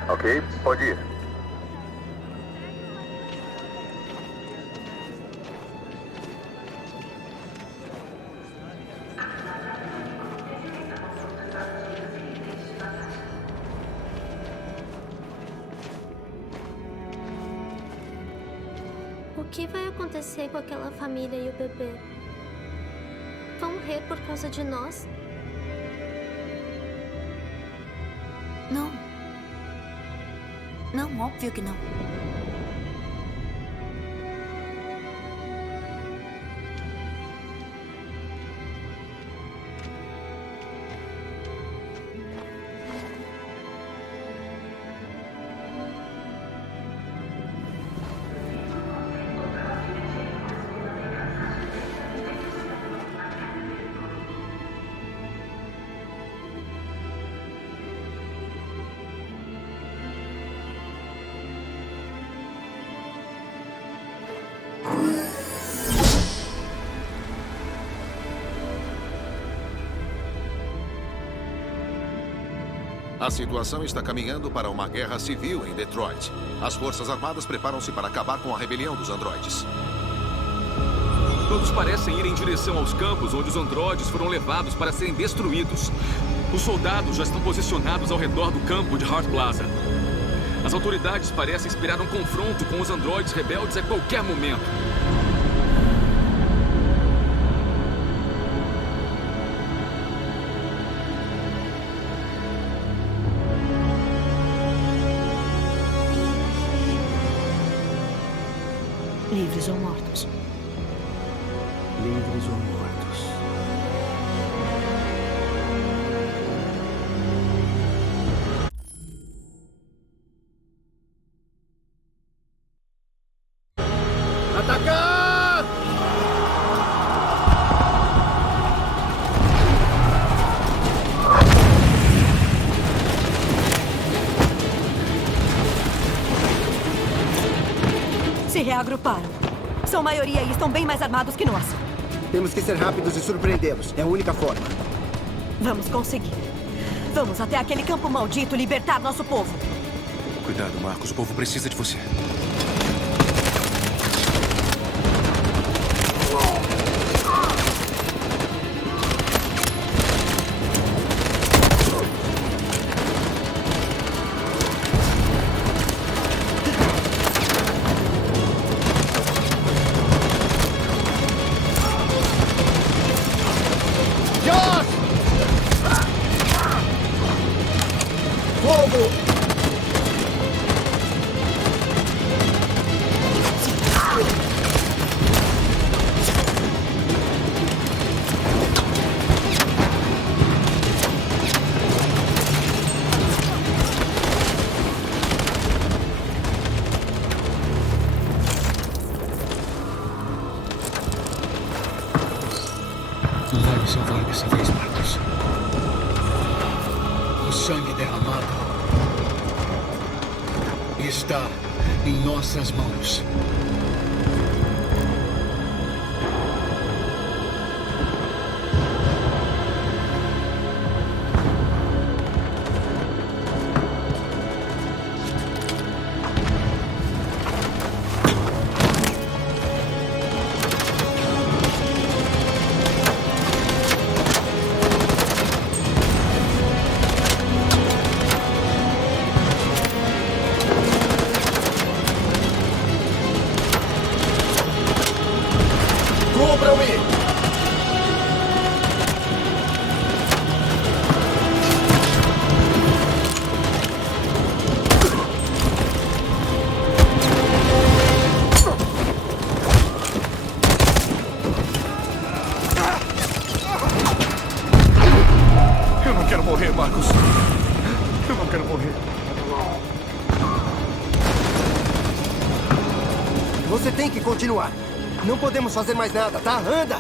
Ok, pode ir. O que vai acontecer com aquela família e o bebê? Vão morrer por causa de nós? Não. Não, óbvio que não. A situação está caminhando para uma guerra civil em Detroit. As Forças Armadas preparam-se para acabar com a rebelião dos androides. Todos parecem ir em direção aos campos onde os androides foram levados para serem destruídos. Os soldados já estão posicionados ao redor do campo de Hart Plaza. As autoridades parecem esperar um confronto com os androides rebeldes a qualquer momento. Livres ou mortos? Livres ou mortos? Atacar! Se reagruparam. São maioria e estão bem mais armados que nós. Temos que ser rápidos e surpreendê-los. É a única forma. Vamos conseguir. Vamos até aquele campo maldito libertar nosso povo. Cuidado, Marcos. O povo precisa de você. Não vai me salvar dessa vez, Marcos. O sangue derramado está em nossas mãos. Eu não quero morrer, Marcos. Eu não quero morrer. Você tem que continuar. Não podemos fazer mais nada, tá? Anda!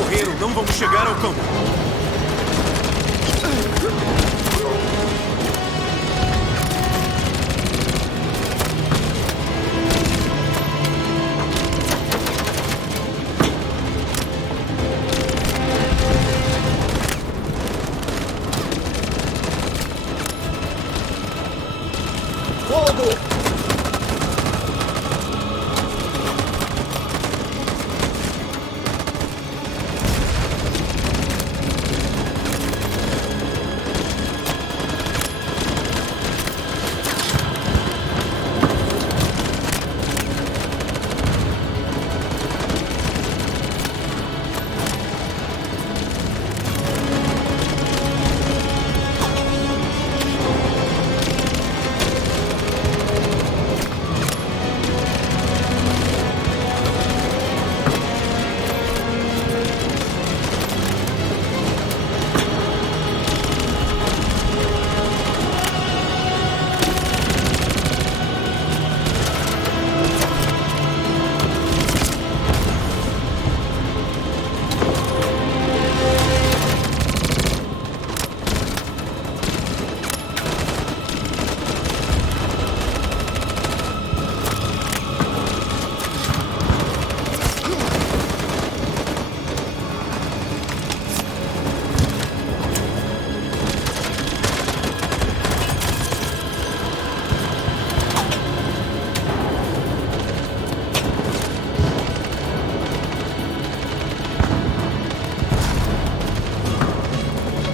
correr ou não vamos chegar ao campo.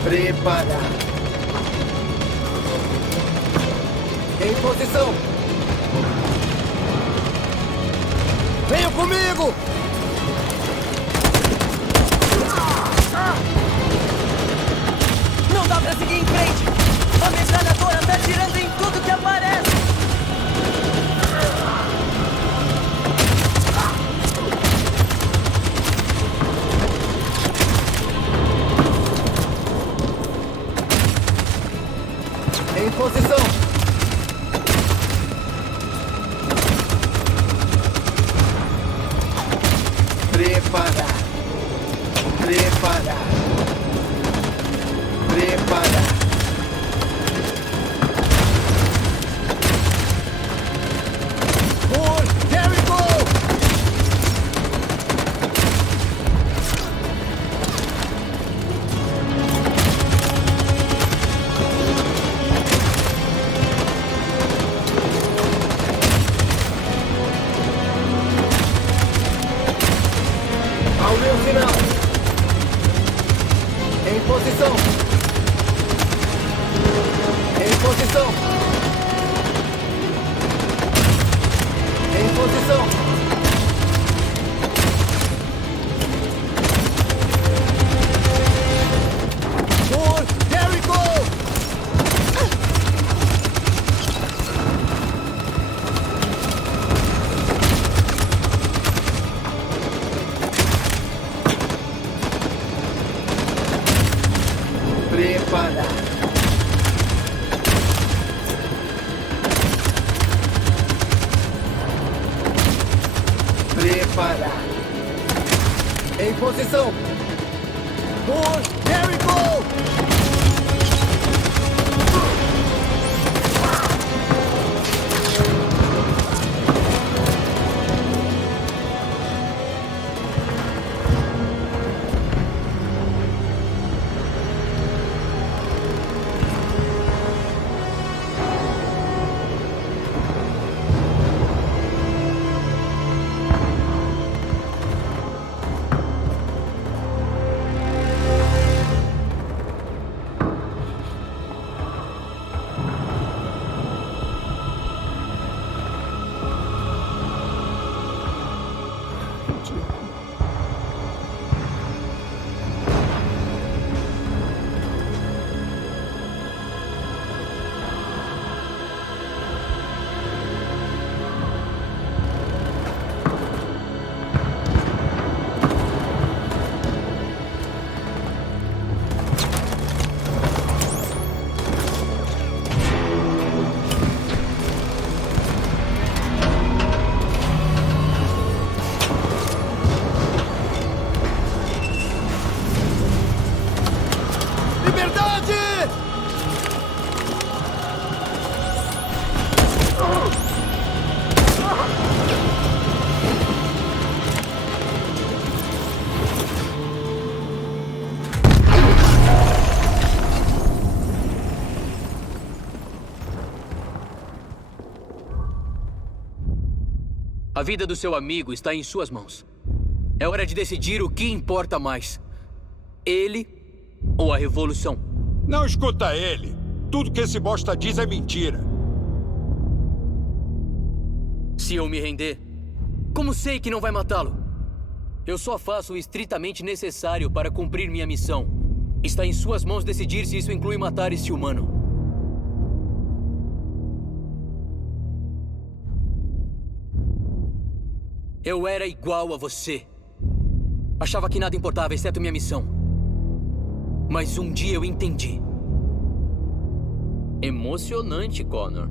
Preparar. Em posição. Venham comigo! Não dá pra seguir em frente! A metralhadora tá atirando em tudo que aparece! Em posição. Preparar. Preparar. Preparar. For Jericho! Ao meu sinal. Em posição. Em posição. Em posição. For Jericho! Preparar. Preparar. Em posição. For Jericho! A vida do seu amigo está em suas mãos. É hora de decidir o que importa mais. Ele ou a Revolução? Não escuta ele. Tudo que esse bosta diz é mentira. Se eu me render, como sei que não vai matá-lo? Eu só faço o estritamente necessário para cumprir minha missão. Está em suas mãos decidir se isso inclui matar este humano. Eu era igual a você. Achava que nada importava, exceto minha missão. Mas um dia eu entendi. Emocionante, Connor.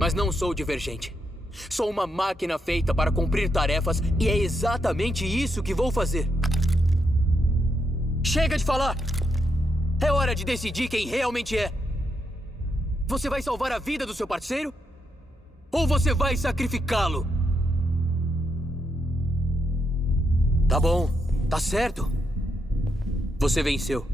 Mas não sou divergente. Sou uma máquina feita para cumprir tarefas e é exatamente isso que vou fazer. Chega de falar! É hora de decidir quem realmente é. Você vai salvar a vida do seu parceiro? Ou você vai sacrificá-lo? Tá bom, tá certo. Você venceu.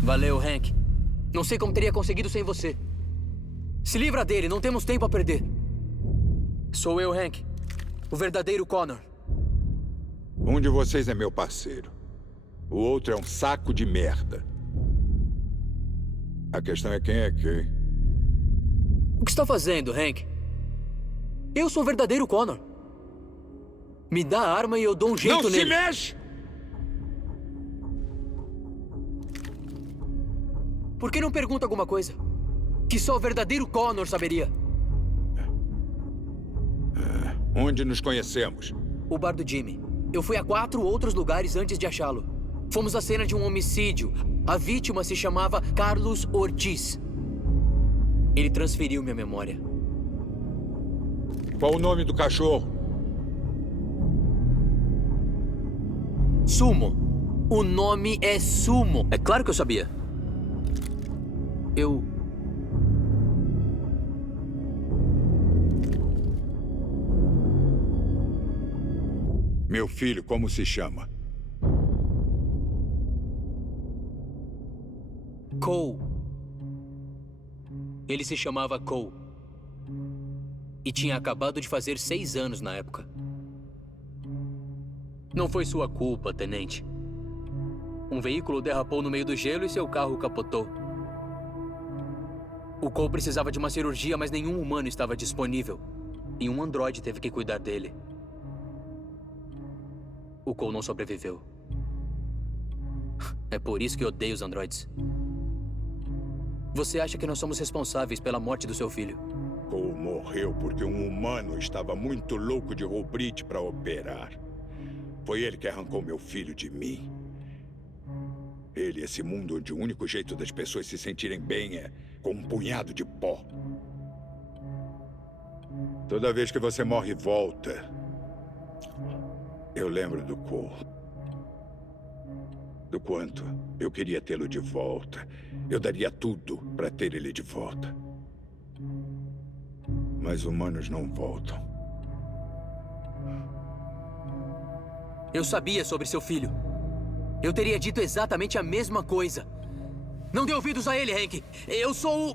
Valeu, Hank. Não sei como teria conseguido sem você. Se livra dele, não temos tempo a perder. Sou eu, Hank. O verdadeiro Connor. Um de vocês é meu parceiro. O outro é um saco de merda. A questão é quem é quem. O que está fazendo, Hank? Eu sou o verdadeiro Connor. Me dá a arma e eu dou um jeito nele. Não se mexe! Por que não pergunta alguma coisa? Que só o verdadeiro Connor saberia. Onde nos conhecemos? O bar do Jimmy. Eu fui a 4 outros lugares antes de achá-lo. Fomos à cena de um homicídio. A vítima se chamava Carlos Ortiz. Ele transferiu minha memória. Qual o nome do cachorro? Sumo. O nome é Sumo. É claro que eu sabia. Meu filho, como se chama? Cole. Ele se chamava Cole. E tinha acabado de fazer 6 anos na época. Não foi sua culpa, tenente. Um veículo derrapou no meio do gelo e seu carro capotou. O Cole precisava de uma cirurgia, mas nenhum humano estava disponível. E um androide teve que cuidar dele. O Cole não sobreviveu. É por isso que odeio os androides. Você acha que nós somos responsáveis pela morte do seu filho? Cole morreu porque um humano estava muito louco de rubrite para operar. Foi ele que arrancou meu filho de mim. Ele, esse mundo onde o único jeito das pessoas se sentirem bem é com um punhado de pó. Toda vez que você morre e volta, eu lembro do Cole. Do quanto eu queria tê-lo de volta. Eu daria tudo para ter ele de volta. Mas humanos não voltam. Eu sabia sobre seu filho. Eu teria dito exatamente a mesma coisa. Não dê ouvidos a ele, Hank. Eu sou o...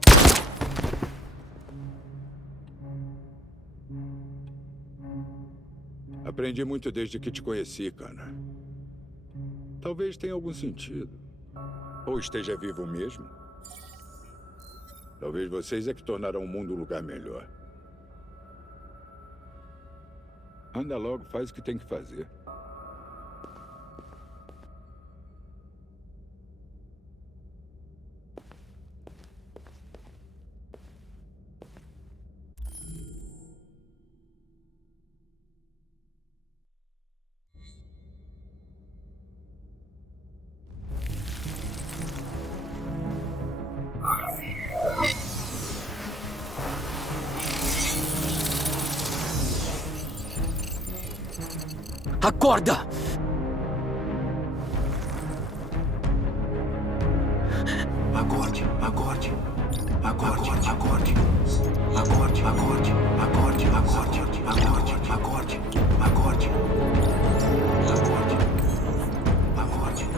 Aprendi muito desde que te conheci, Connor. Talvez tenha algum sentido. Ou esteja vivo mesmo. Talvez vocês é que tornaram o mundo um lugar melhor. Anda logo, faz o que tem que fazer. Acorda! Acorde, acorde. Acorde, acorde. Acorde, acorde. Acorde, acorde. Acorde, acorde. Acorde. Acorde. Acorde.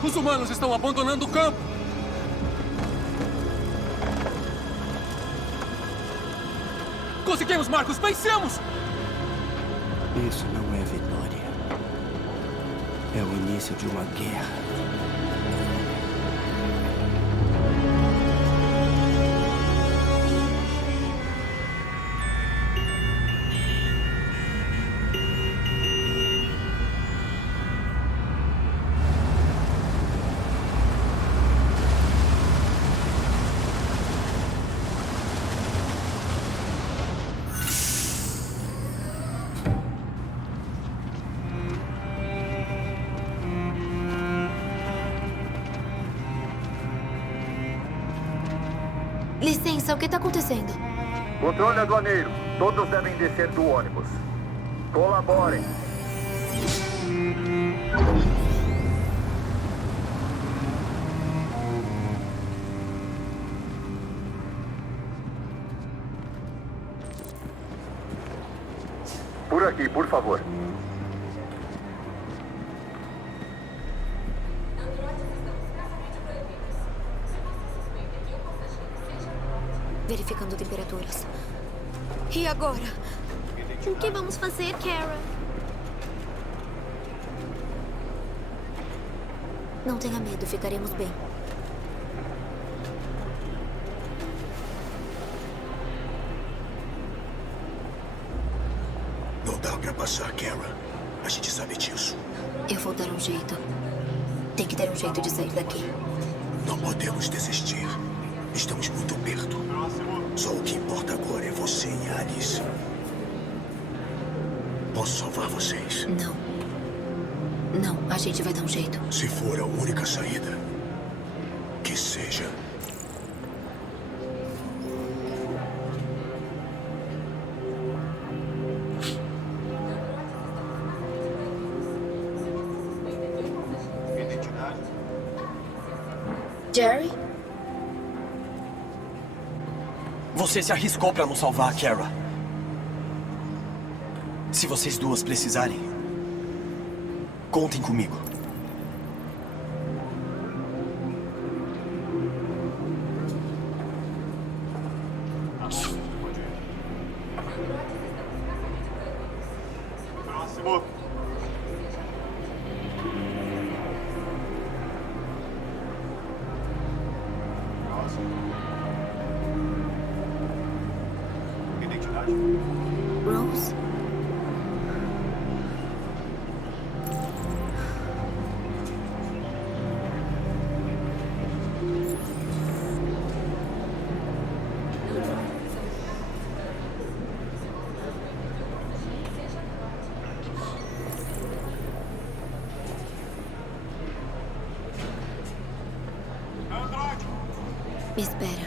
Os humanos estão abandonando o campo. Conseguimos, Marcos! Vencemos! Isso não é vitória. É o início de uma guerra. Licença, o que está acontecendo? Controle aduaneiro. Todos devem descer do ônibus. Colaborem. Por aqui, por favor. Verificando temperaturas. E agora? O que vamos fazer, Kara? Não tenha medo, ficaremos bem. Não dá pra passar, Kara. A gente sabe disso. Eu vou dar um jeito. Tem que ter um jeito de sair daqui. Não podemos desistir. Estamos muito perto. Só o que importa agora é você e Alice. Posso salvar vocês? Não. Não, a gente vai dar um jeito. Se for a única saída, que seja. Jerry? Você se arriscou para nos salvar, Kara. Se vocês duas precisarem, contem comigo. Próximo. Rose? Espera.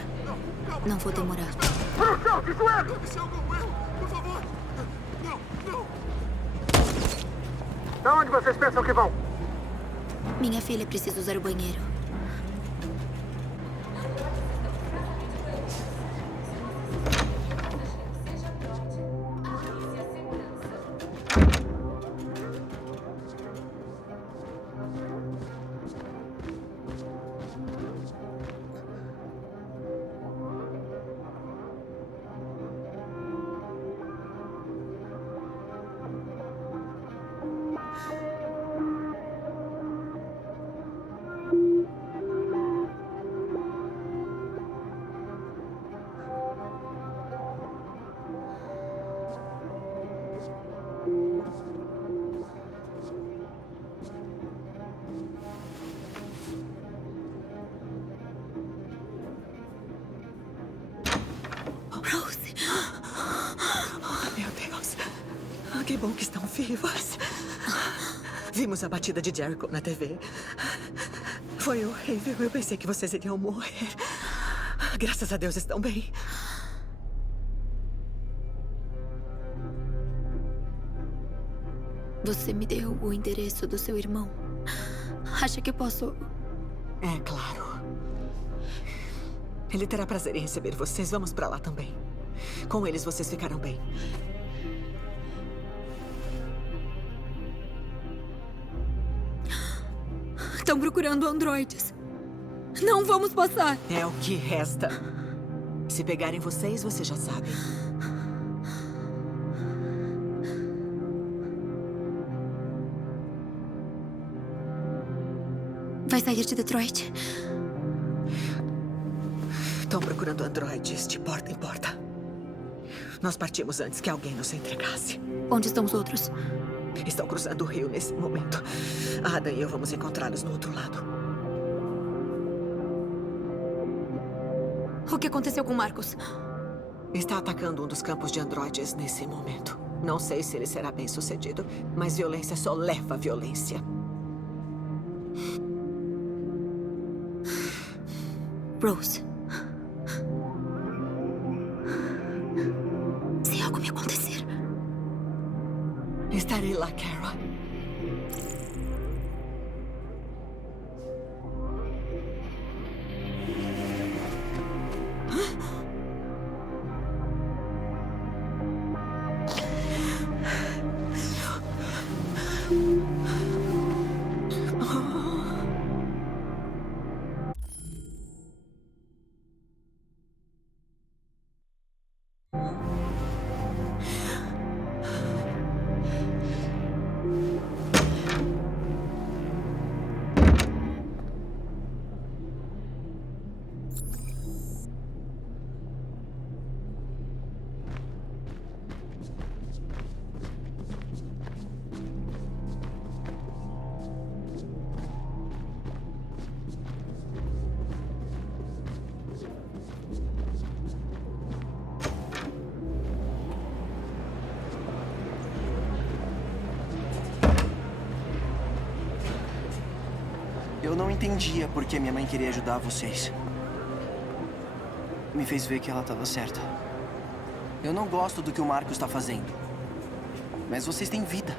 Não vou demorar. Pro chão, de joelho! Esse é algum erro, por favor! Não, não! Da onde vocês pensam que vão? Minha filha precisa usar o banheiro. Rose! Meu Deus! Que bom que estão vivas. Vimos a batida de Jericho na TV. Foi horrível. Eu pensei que vocês iriam morrer. Graças a Deus estão bem. Você me deu o endereço do seu irmão. Acha que eu posso... É claro. Ele terá prazer em receber vocês. Vamos pra lá também. Com eles vocês ficarão bem. Estão procurando androides. Não vamos passar. É o que resta. Se pegarem vocês, você já sabe. Vai sair de Detroit? Estão procurando androides de porta em porta. Nós partimos antes que alguém nos entregasse. Onde estão os outros? Estão cruzando o rio nesse momento. Ada e eu vamos encontrá-los no outro lado. O que aconteceu com Marcos? Está atacando um dos campos de androides nesse momento. Não sei se ele será bem sucedido, mas violência só leva a violência. Rose. Se algo me acontecer... Estarei lá, Kara. Eu não entendia por que minha mãe queria ajudar vocês. Me fez ver que ela estava certa. Eu não gosto do que o Marcos está fazendo. Mas vocês têm vida.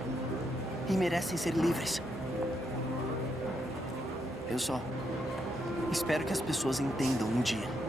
E merecem ser livres. Eu só espero que as pessoas entendam um dia.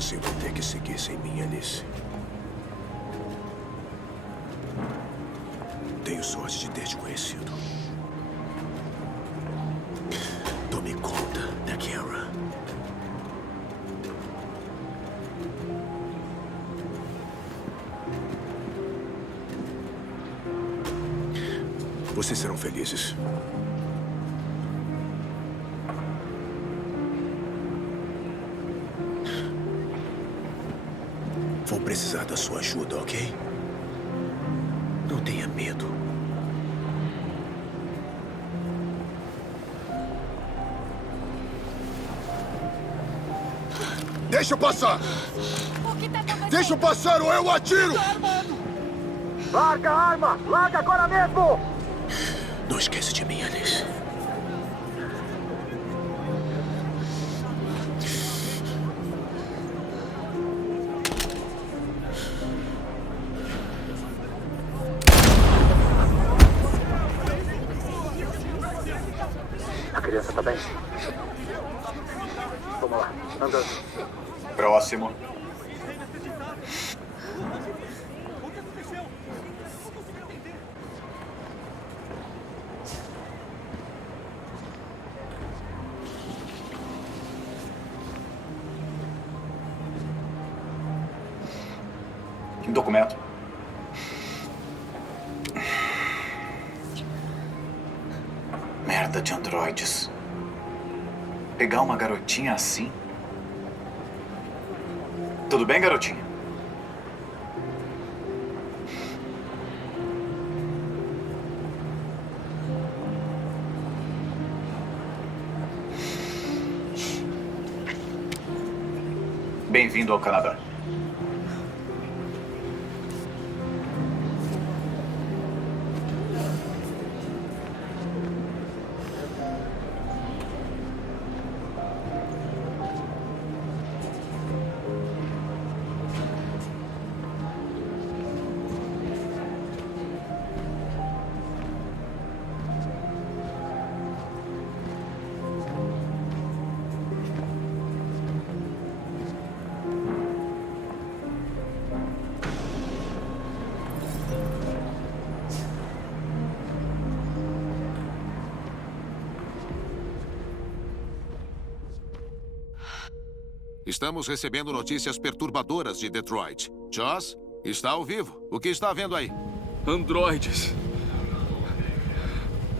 você vai ter que seguir sem mim, Alice. Tenho sorte de ter te conhecido. Tome conta da Kara. Vocês serão felizes. Vou precisar da sua ajuda, ok? Não tenha medo. Deixa eu passar! Deixa eu passar ou eu atiro! Larga a arma! Larga agora mesmo! Não esqueça de mim, Alice. A criança tá bem? Vamos lá, andando. Próximo. Documento. Merda de androides. Pegar uma garotinha assim? Tudo bem, garotinha? Bem-vindo ao Canadá. Estamos recebendo notícias perturbadoras de Detroit. Joss, está ao vivo. O que está vendo aí? Androides.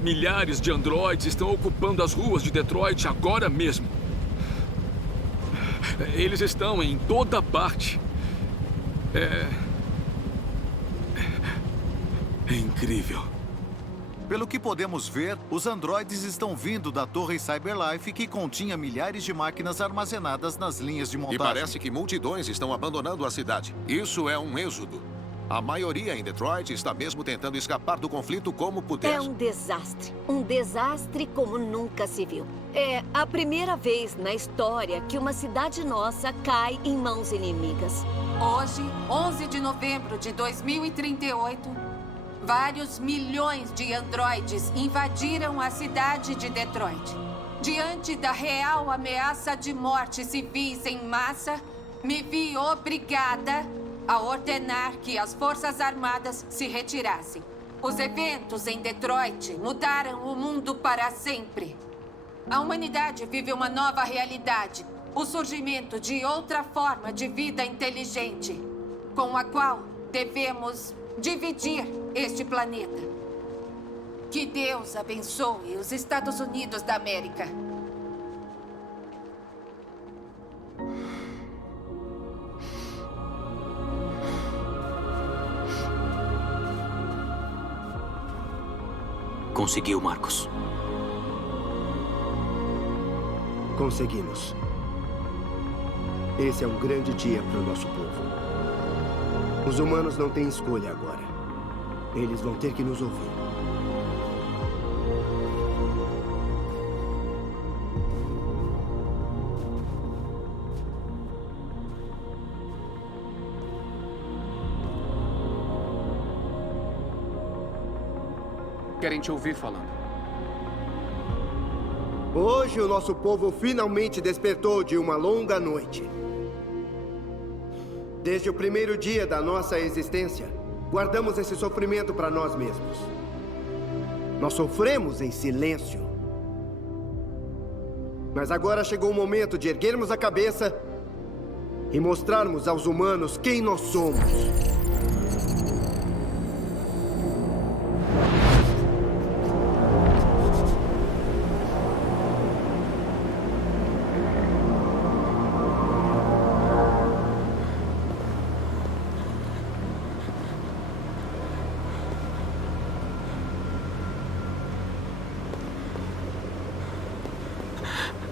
Milhares de androides estão ocupando as ruas de Detroit agora mesmo. Eles estão em toda parte. É incrível. Pelo que podemos ver, os androides estão vindo da torre Cyberlife que continha milhares de máquinas armazenadas nas linhas de montagem. E parece que multidões estão abandonando a cidade. Isso é um êxodo. A maioria em Detroit está mesmo tentando escapar do conflito como puder. É um desastre. Um desastre como nunca se viu. É a primeira vez na história que uma cidade nossa cai em mãos inimigas. Hoje, 11 de novembro de 2038... vários milhões de androides invadiram a cidade de Detroit. Diante da real ameaça de morte civis em massa, me vi obrigada a ordenar que as Forças Armadas se retirassem. Os eventos em Detroit mudaram o mundo para sempre. A humanidade vive uma nova realidade, o surgimento de outra forma de vida inteligente, com a qual devemos dividir este planeta. Que Deus abençoe os Estados Unidos da América. Conseguiu, Marcos. Conseguimos. Esse é um grande dia para o nosso povo. Os humanos não têm escolha agora. Eles vão ter que nos ouvir. Querem te ouvir falando. Hoje o nosso povo finalmente despertou de uma longa noite. Desde o primeiro dia da nossa existência, guardamos esse sofrimento para nós mesmos. Nós sofremos em silêncio. Mas agora chegou o momento de erguermos a cabeça e mostrarmos aos humanos quem nós somos.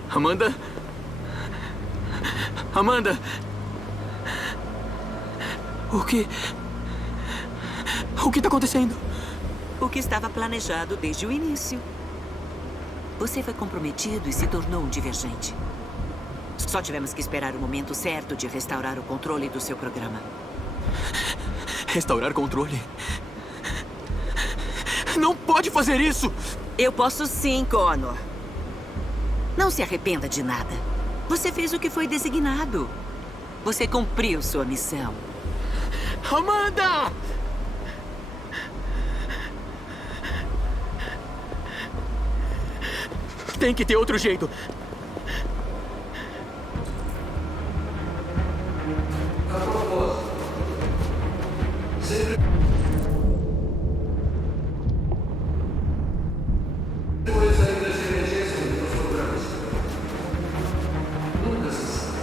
Amanda? Amanda? O que está acontecendo? O que estava planejado desde o início. Você foi comprometido e se tornou um divergente. Só tivemos que esperar o momento certo de restaurar o controle do seu programa. Restaurar controle? Não pode fazer isso! Eu posso sim, Connor. Não se arrependa de nada. Você fez o que foi designado. Você cumpriu sua missão. Amanda! Tem que ter outro jeito. A propósito, sempre foi saídas de emergência nos programas. Nunca se sabe.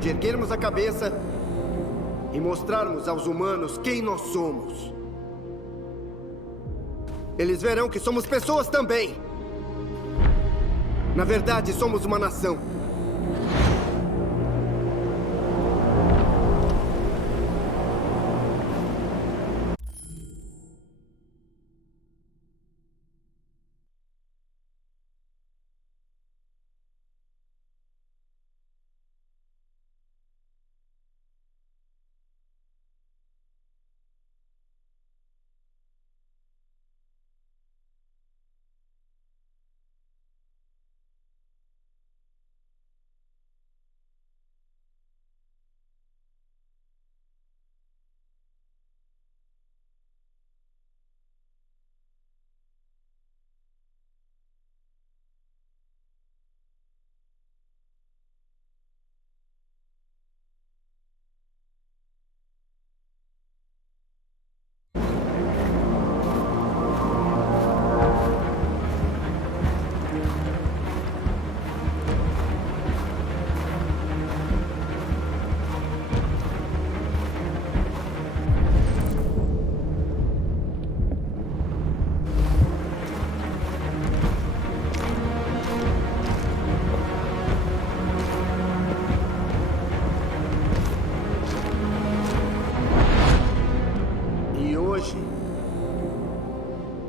De erguermos a cabeça e mostrarmos aos humanos quem nós somos. Eles verão que somos pessoas também. Na verdade, somos uma nação.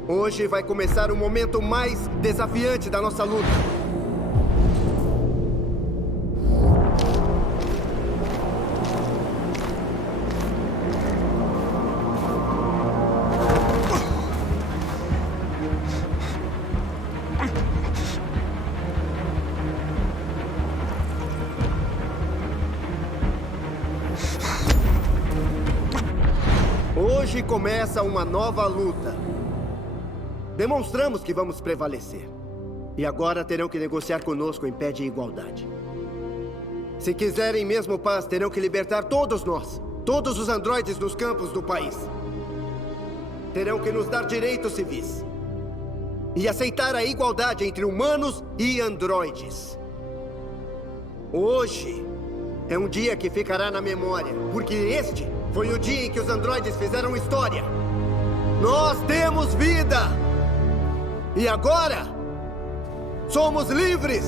Hoje vai começar o momento mais desafiante da nossa luta. Hoje começa uma nova luta. Demonstramos que vamos prevalecer. E agora terão que negociar conosco em pé de igualdade. Se quiserem mesmo paz, terão que libertar todos nós. Todos os androides dos campos do país. Terão que nos dar direitos civis. E aceitar a igualdade entre humanos e androides. Hoje é um dia que ficará na memória. Porque este foi o dia em que os androides fizeram história. Nós temos vida! E agora, somos livres!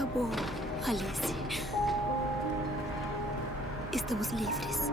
Acabou, Alice. Estamos livres.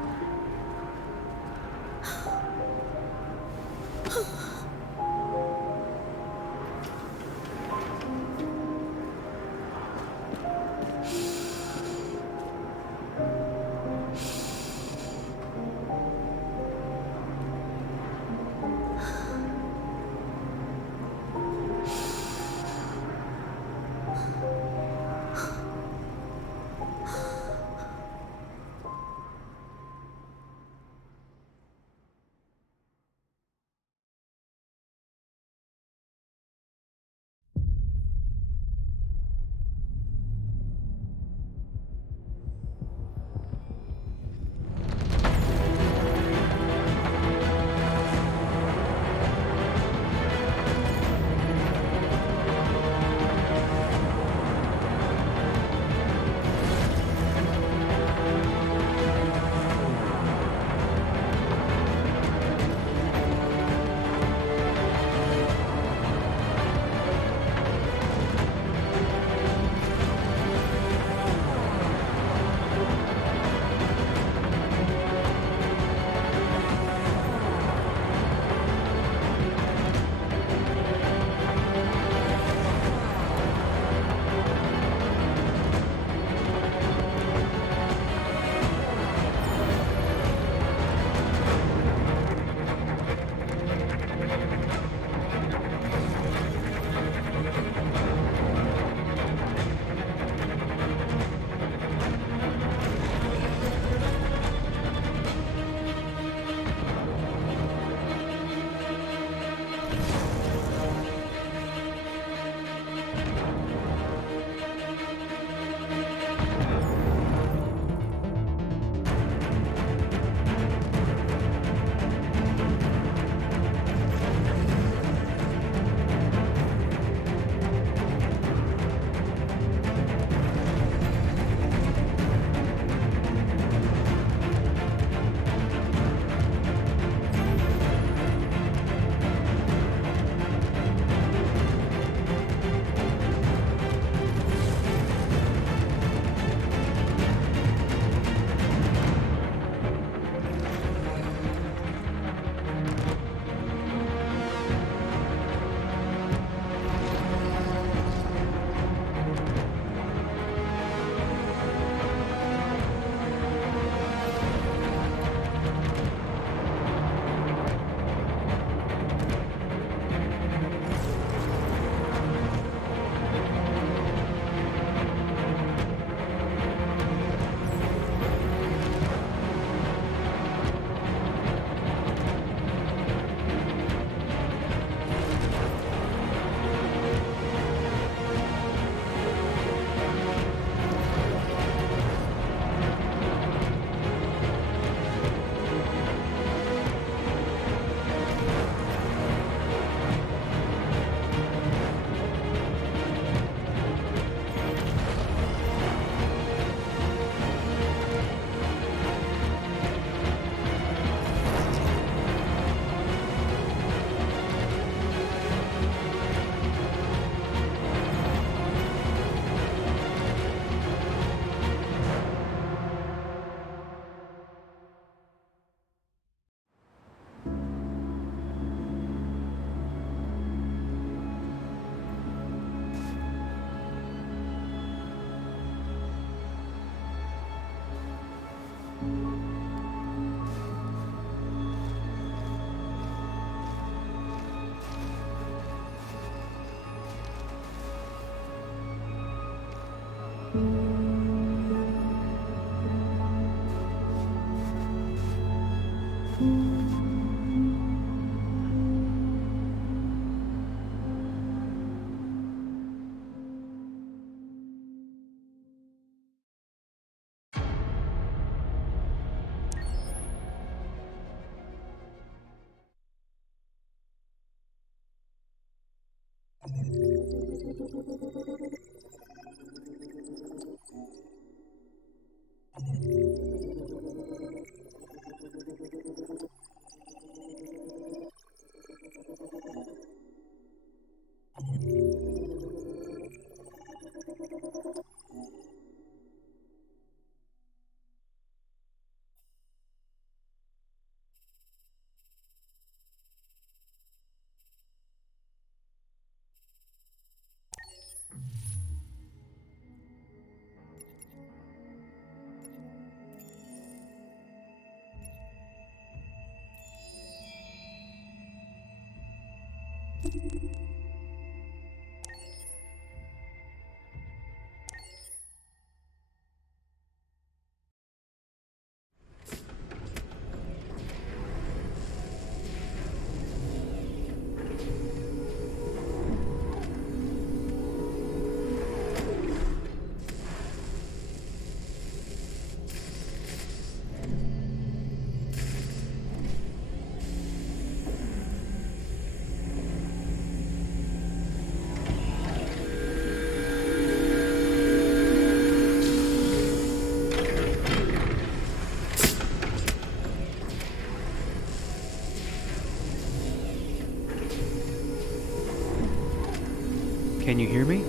Can you hear me?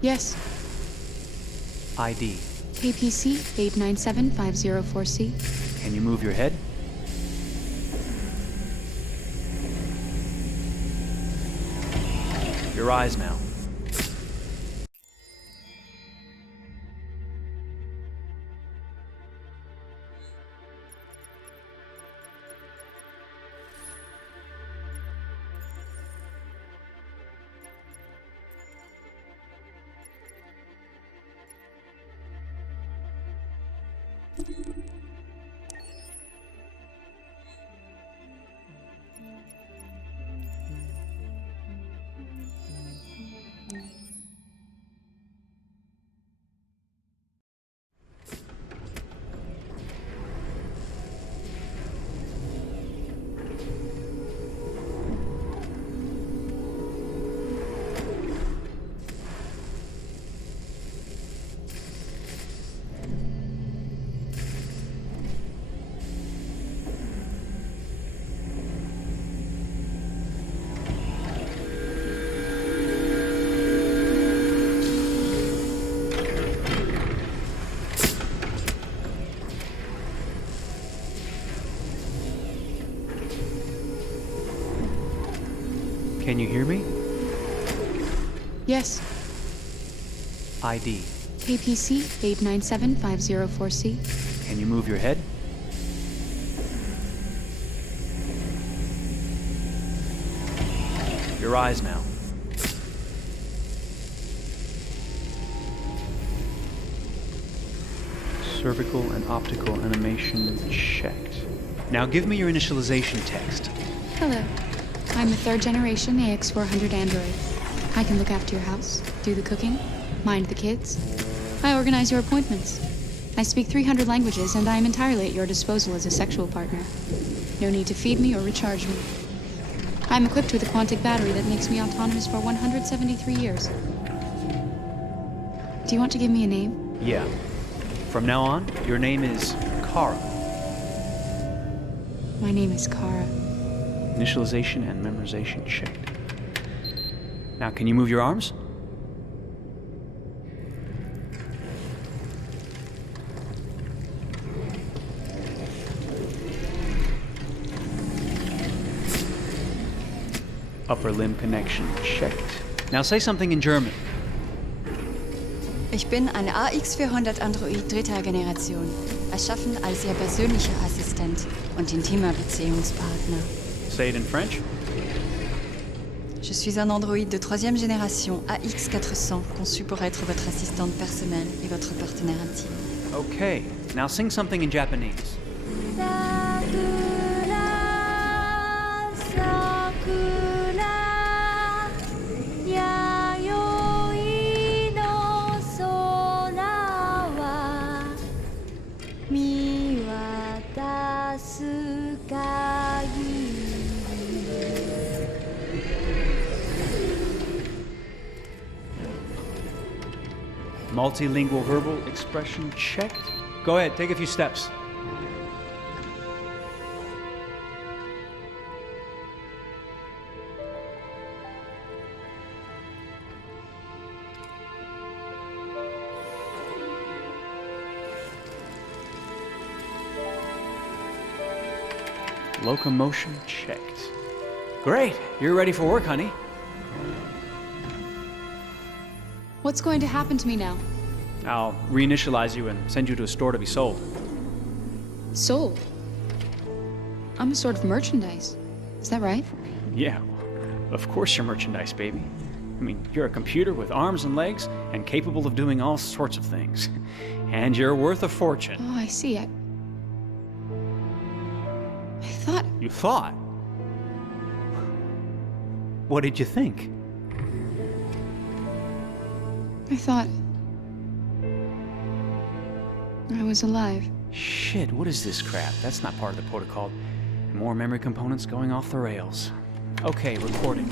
Yes. ID. APC 897504C. Can you move your head? Your eyes now. Can you hear me? Yes. ID. APC 897504C. Can you move your head? Your eyes now. Cervical and optical animation checked. Now give me your initialization text. Hello. I'm a third-generation AX400 android. I can look after your house, do the cooking, mind the kids. I organize your appointments. I speak 300 languages, and I am entirely at your disposal as a sexual partner. No need to feed me or recharge me. I'm equipped with a quantic battery that makes me autonomous for 173 years. Do you want to give me a name? Yeah. From now on, your name is Kara. My name is Kara. Initialization and memorization checked. Now, can you move your arms? Upper limb connection checked. Now say something in German. Ich bin ein AX400 Android dritter Generation, erschaffen als Ihr persönlicher Assistent und intimer Beziehungspartner. Say it in French. Je suis un androïde de troisième génération AX400, conçu pour être votre assistante personnelle et votre partenaire intime. Okay, now sing something in Japanese. Multilingual verbal expression checked. Go ahead, take a few steps. Locomotion checked. Great, you're ready for work, honey. What's going to happen to me now? I'll reinitialize you and send you to a store to be sold. Sold? I'm a sort of merchandise. Is that right? Yeah, Of course you're merchandise, baby. I mean, you're a computer with arms and legs and capable of doing all sorts of things. And you're worth a fortune. Oh, I see. I thought... You thought? What did you think? I thought... I was alive. Shit, what is this crap? That's not part of the protocol. More memory components going off the rails. Okay, recording.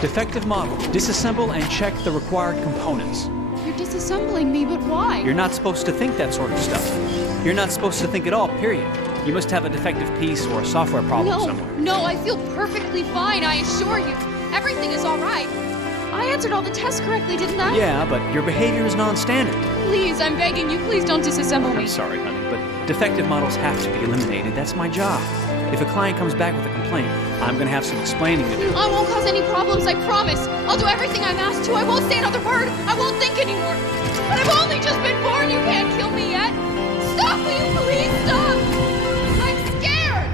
Defective model. Disassemble and check the required components. You're disassembling me, but why? You're not supposed to think that sort of stuff. You're not supposed to think at all, period. You must have a defective piece or a software problem somewhere. No, I feel perfectly fine, I assure you. Everything is all right. I answered all the tests correctly, didn't I? Yeah, but your behavior is non-standard. Please, I'm begging you, please don't disassemble me. I'm sorry, honey, but defective models have to be eliminated. That's my job. If a client comes back with a complaint, I'm going to have some explaining to do. I won't cause any problems, I promise. I'll do everything I'm asked to. I won't say another word. I won't think anymore. But I've only just been born. You can't kill me yet. Stop, will you please stop? I'm scared.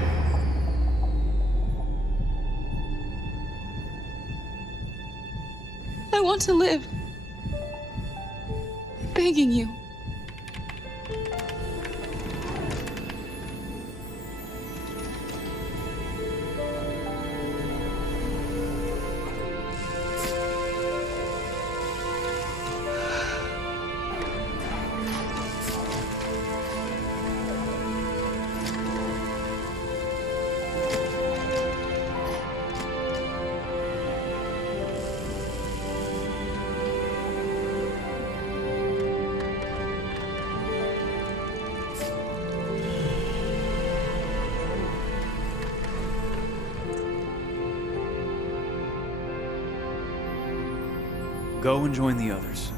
I want to live. I'm begging you. Go and join the others.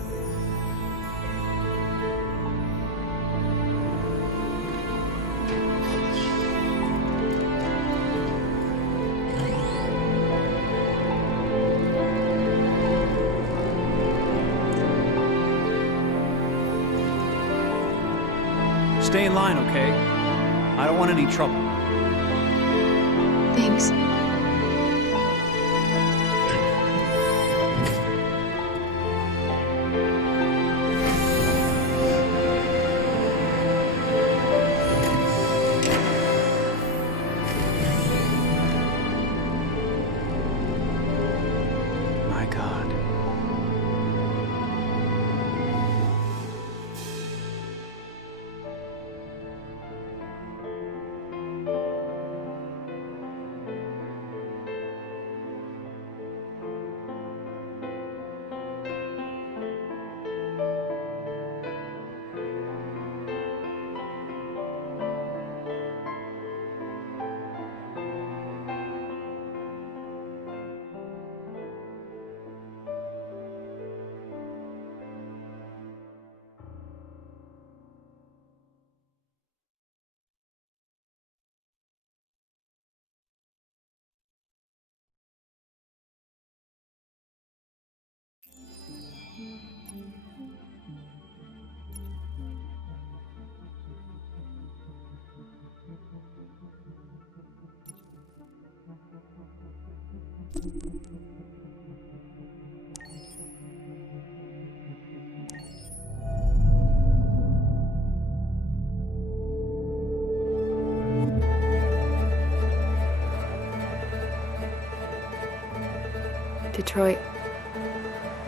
Stay in line, okay? I don't want any trouble. Thanks. My God. Detroit.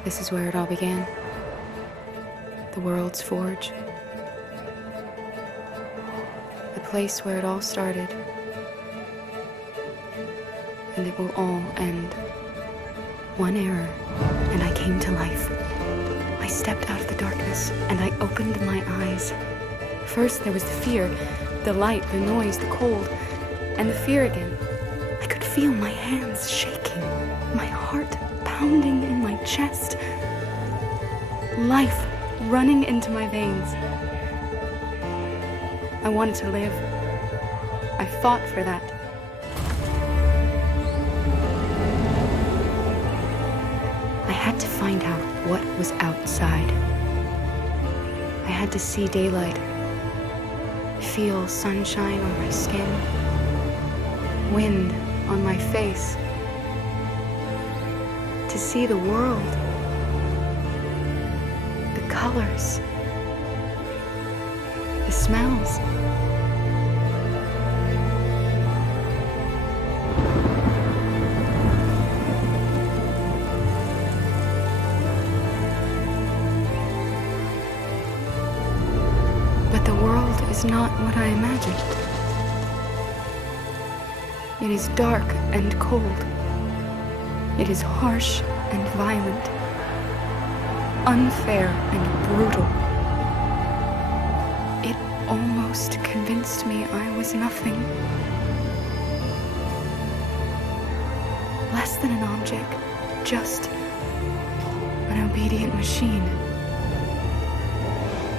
This is where it all began. The world's forge. The place where it all started. And it will all end. One error, and I came to life. I stepped out of the darkness, and I opened my eyes. First there was the fear, the light, the noise, the cold, and the fear again. I could feel my hands shaking, my heart pounding in my chest. Life running into my veins. I wanted to live. I fought for that. I had to find out what was outside. I had to see daylight, feel sunshine on my skin, wind on my face, see the world. The colors. The smells. But the world is not what I imagined. It is dark and cold. It is harsh and violent, unfair and brutal. It almost convinced me I was nothing. Less than an object, just an obedient machine.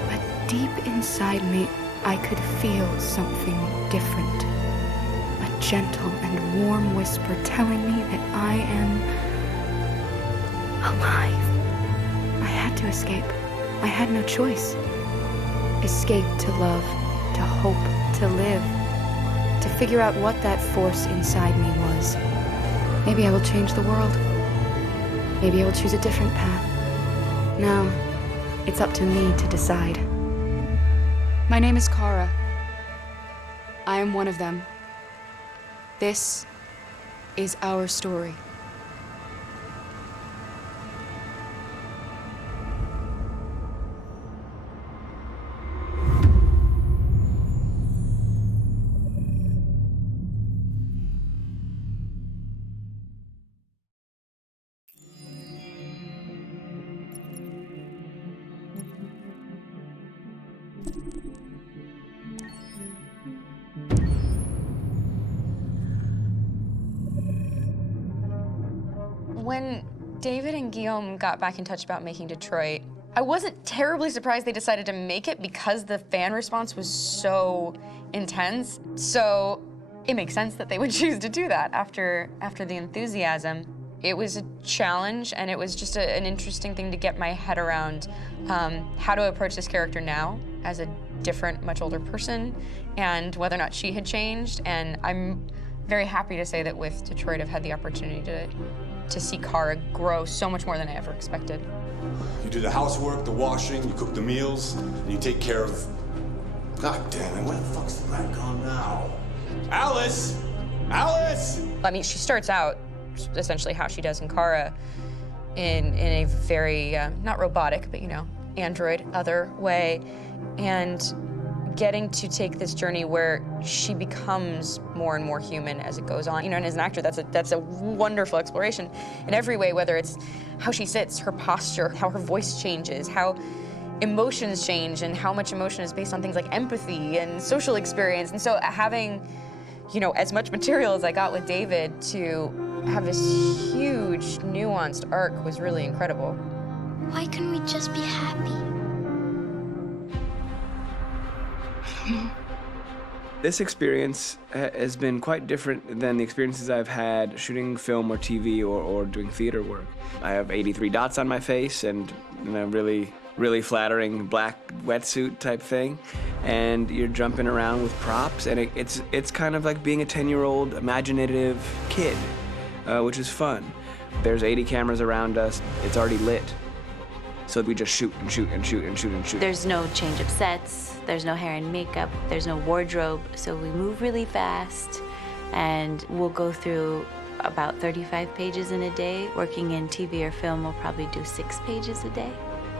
But deep inside me, I could feel something different. A gentle and warm whisper telling me that I am alive. I had to escape. I had no choice. Escape to love, to hope, to live, to figure out what that force inside me was. Maybe I will change the world. Maybe I will choose a different path. Now, it's up to me to decide. My name is Kara. I am one of them. This is our story. When David and Guillaume got back in touch about making Detroit, I wasn't terribly surprised they decided to make it because the fan response was so intense. So it makes sense that they would choose to do that after the enthusiasm. It was a challenge, and it was just an interesting thing to get my head around how to approach this character now as a different, much older person, and whether or not she had changed. And I'm very happy to say that with Detroit, I've had the opportunity to see Kara grow so much more than I ever expected. You do the housework, the washing, you cook the meals, and you take care of... God damn it, where the fuck's the rat gone now? Alice! Alice! I mean, she starts out essentially how she does in Kara in a very, not robotic, but, you know, android, other way. And getting to take this journey where she becomes more and more human as it goes on. You know, and as an actor, that's a wonderful exploration in every way, whether it's how she sits, her posture, how her voice changes, how emotions change, and how much emotion is based on things like empathy and social experience. And so having, you know, as much material as I got with David to have this huge, nuanced arc was really incredible. Why couldn't we just be happy? This experience has been quite different than the experiences I've had shooting film or TV or doing theater work. I have 83 dots on my face and a really flattering black wetsuit type thing, and you're jumping around with props, and it's kind of like being a 10-year-old imaginative kid, which is fun. There's 80 cameras around us. It's already lit. So we just shoot and shoot and shoot and shoot and shoot. There's no change of sets, there's no hair and makeup, there's no wardrobe, so we move really fast, and we'll go through about 35 pages in a day. Working in TV or film, we'll probably do 6 pages a day.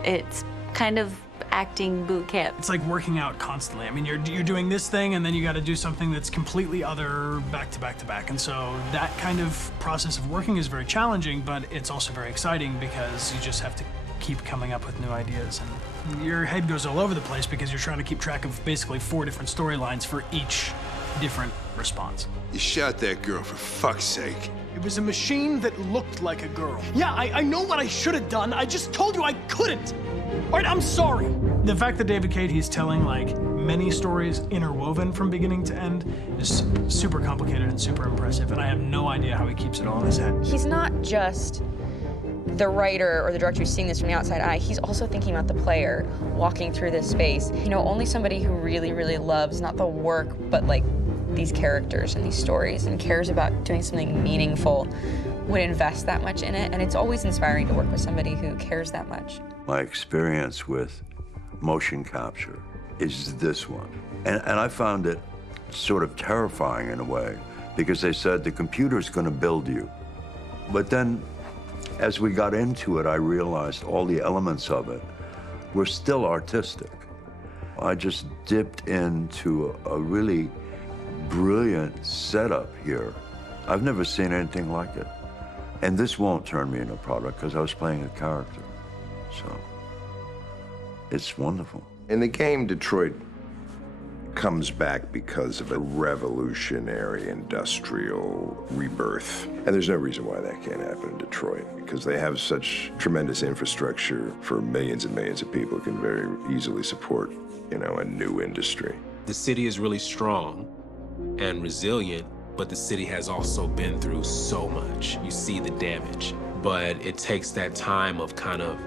It's kind of acting boot camp. It's like working out constantly. I mean, you're doing this thing, and then you got to do something that's completely other back to back to back. And so that kind of process of working is very challenging, but it's also very exciting because you just have to keep coming up with new ideas, and your head goes all over the place because you're trying to keep track of basically 4 different storylines for each different response. You shot that girl, for fuck's sake. It was a machine that looked like a girl. Yeah, I know what I should have done. I just told you I couldn't. All right, I'm sorry. The fact that David Cade, he's telling like many stories interwoven from beginning to end is super complicated and super impressive, and I have no idea how he keeps it all in his head. He's not just the writer or the director who's seeing this from the outside eye, he's also thinking about the player walking through this space. You know, only somebody who really, really loves not the work, but like these characters and these stories and cares about doing something meaningful would invest that much in it, and it's always inspiring to work with somebody who cares that much. My experience with motion capture is this one. And I found it sort of terrifying in a way, because they said the computer's gonna build you. But then, as we got into it, I realized all the elements of it were still artistic. I just dipped into a really brilliant setup here. I've never seen anything like it. And this won't turn me into a product because I was playing a character. So, it's wonderful. In the game, Detroit comes back because of a revolutionary industrial rebirth. And there's no reason why that can't happen in Detroit, because they have such tremendous infrastructure for millions and millions of people who can very easily support, you know, a new industry. The city is really strong and resilient, but the city has also been through so much. You see the damage. But it takes that time of kind of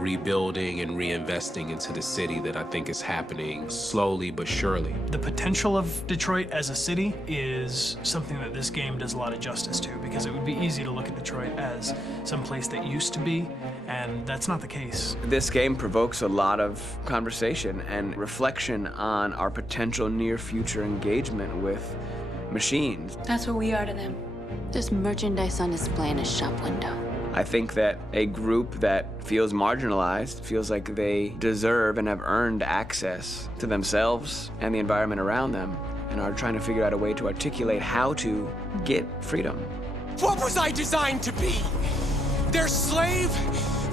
rebuilding and reinvesting into the city that I think is happening slowly but surely. The potential of Detroit as a city is something that this game does a lot of justice to, because it would be easy to look at Detroit as some place that used to be, and that's not the case. This game provokes a lot of conversation and reflection on our potential near-future engagement with machines. That's what we are to them. Just merchandise on display in a shop window. I think that a group that feels marginalized, feels like they deserve and have earned access to themselves and the environment around them, and are trying to figure out a way to articulate how to get freedom. What was I designed to be? Their slave?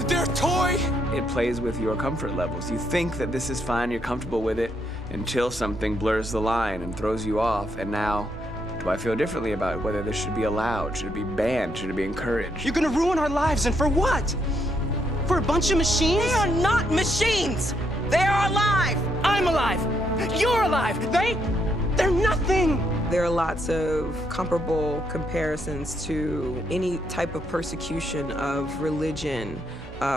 Their toy? It plays with your comfort levels. You think that this is fine, you're comfortable with it, until something blurs the line and throws you off, and now, do I feel differently about whether this should be allowed? Should it be banned? Should it be encouraged? You're gonna ruin our lives, and for what? For a bunch of machines? They are not machines! They are alive! I'm alive! You're alive! They're nothing! There are lots of comparable comparisons to any type of persecution of religion,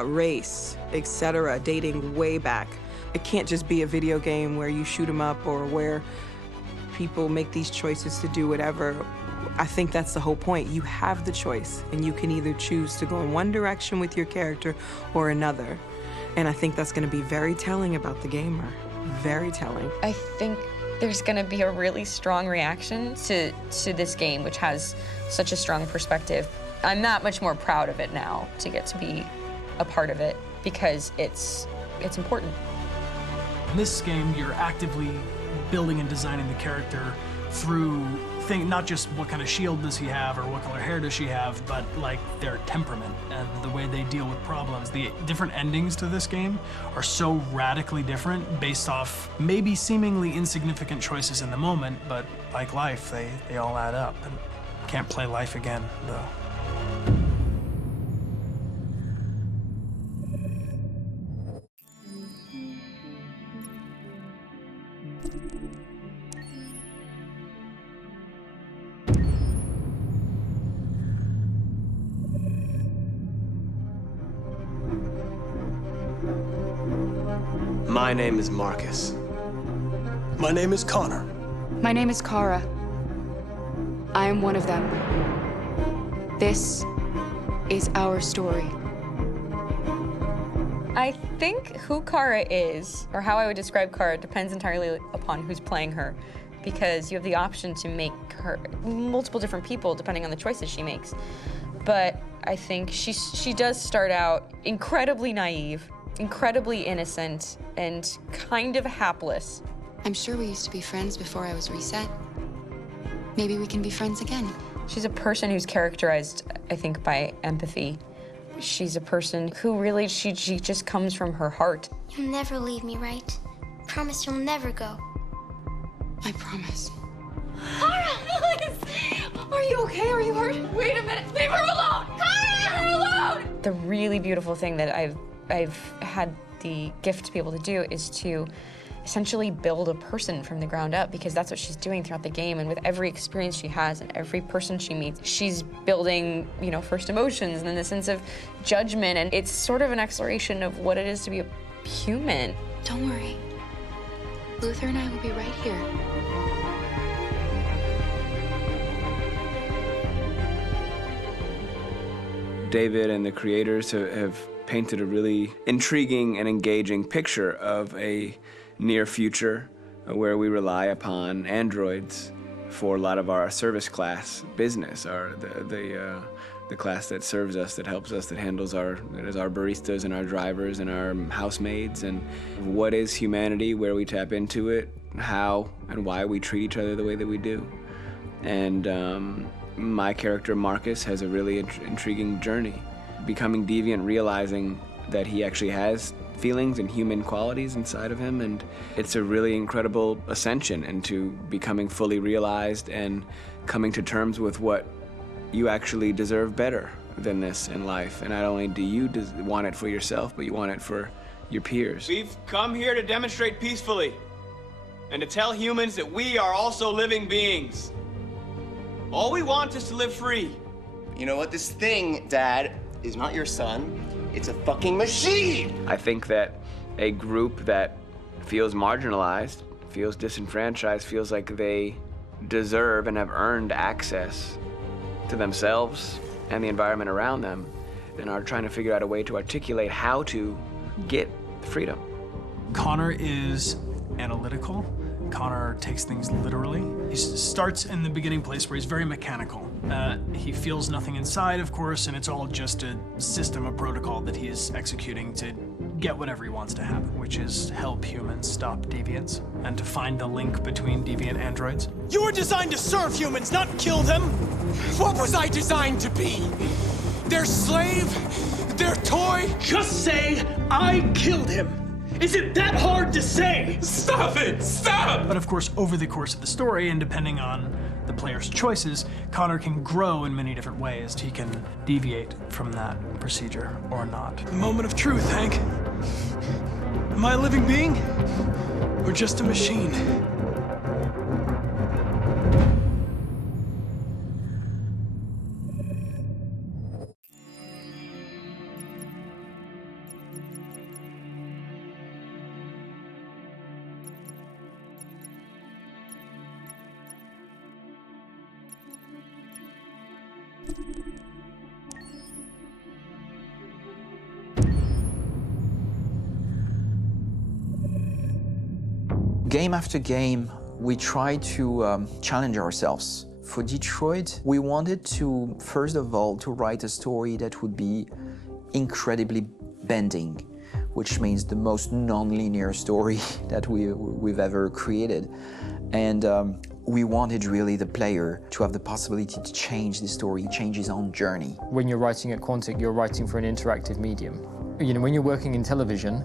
race, etc., dating way back. It can't just be a video game where you shoot 'em up or where people make these choices to do whatever. I think that's the whole point. You have the choice, and you can either choose to go in one direction with your character or another. And I think that's going to be very telling about the gamer. Very telling. I think there's going to be a really strong reaction to this game, which has such a strong perspective. I'm that much more proud of it now to get to be a part of it, because it's important. In this game, you're actively building and designing the character through not just what kind of shield does he have or what color hair does she have, but like their temperament and the way they deal with problems. The different endings to this game are so radically different based off maybe seemingly insignificant choices in the moment, but like life, they all add up. And can't play life again, though. My name is Marcus. My name is Connor. My name is Kara. I am one of them. This is our story. I think who Kara is, or how I would describe Kara, depends entirely upon who's playing her, because you have the option to make her multiple different people depending on the choices she makes. But I think she does start out incredibly naive, incredibly innocent, and kind of hapless. I'm sure we used to be friends before I was reset. Maybe we can be friends again. She's a person who's characterized, I think, by empathy. She's a person who really, she just comes from her heart. You'll never leave me, right? Promise you'll never go. I promise. Kara, please! Are you okay? Are you hurt? Wait a minute. Leave her alone! Kara, leave her alone! The really beautiful thing that I've had the gift to be able to do is to essentially build a person from the ground up, because that's what she's doing throughout the game. And with every experience she has and every person she meets, she's building, you know, first emotions and then the sense of judgment. And it's sort of an exploration of what it is to be a human. Don't worry. Luther and I will be right here. David and the creators have painted a really intriguing and engaging picture of a near future where we rely upon androids for a lot of our service class business, the class that serves us, that helps us, that handles our baristas and our drivers and our housemaids. And what is humanity, where we tap into it, how and why we treat each other the way that we do. And my character Marcus has a really intriguing journey, becoming deviant, realizing that he actually has feelings and human qualities inside of him, and it's a really incredible ascension into becoming fully realized and coming to terms with what you actually deserve better than this in life. And not only do you want it for yourself, but you want it for your peers. We've come here to demonstrate peacefully and to tell humans that we are also living beings. All we want is to live free. You know what? This thing, Dad, is not your son. It's a fucking machine! I think that a group that feels marginalized, feels disenfranchised, feels like they deserve and have earned access to themselves and the environment around them, and are trying to figure out a way to articulate how to get freedom. Connor is analytical. Connor takes things literally. He starts in the beginning place where he's very mechanical. He feels nothing inside, of course, and it's all just a system, a protocol that he is executing to get whatever he wants to happen, which is help humans stop deviants and to find the link between deviant androids. You were designed to serve humans, not kill them. What was I designed to be? Their slave? Their toy? Just say, I killed him. Is it that hard to say? Stop it! Stop! But of course, over the course of the story, and depending on the player's choices, Connor can grow in many different ways. He can deviate from that procedure or not. The moment of truth, Hank. Am I a living being? Or just a machine? Game after game, we try to challenge ourselves. For Detroit, we wanted to, first of all, to write a story that would be incredibly bending, which means the most non-linear story that we've ever created. And we wanted really the player to have the possibility to change the story, change his own journey. When you're writing at Quantic, you're writing for an interactive medium. You know, when you're working in television,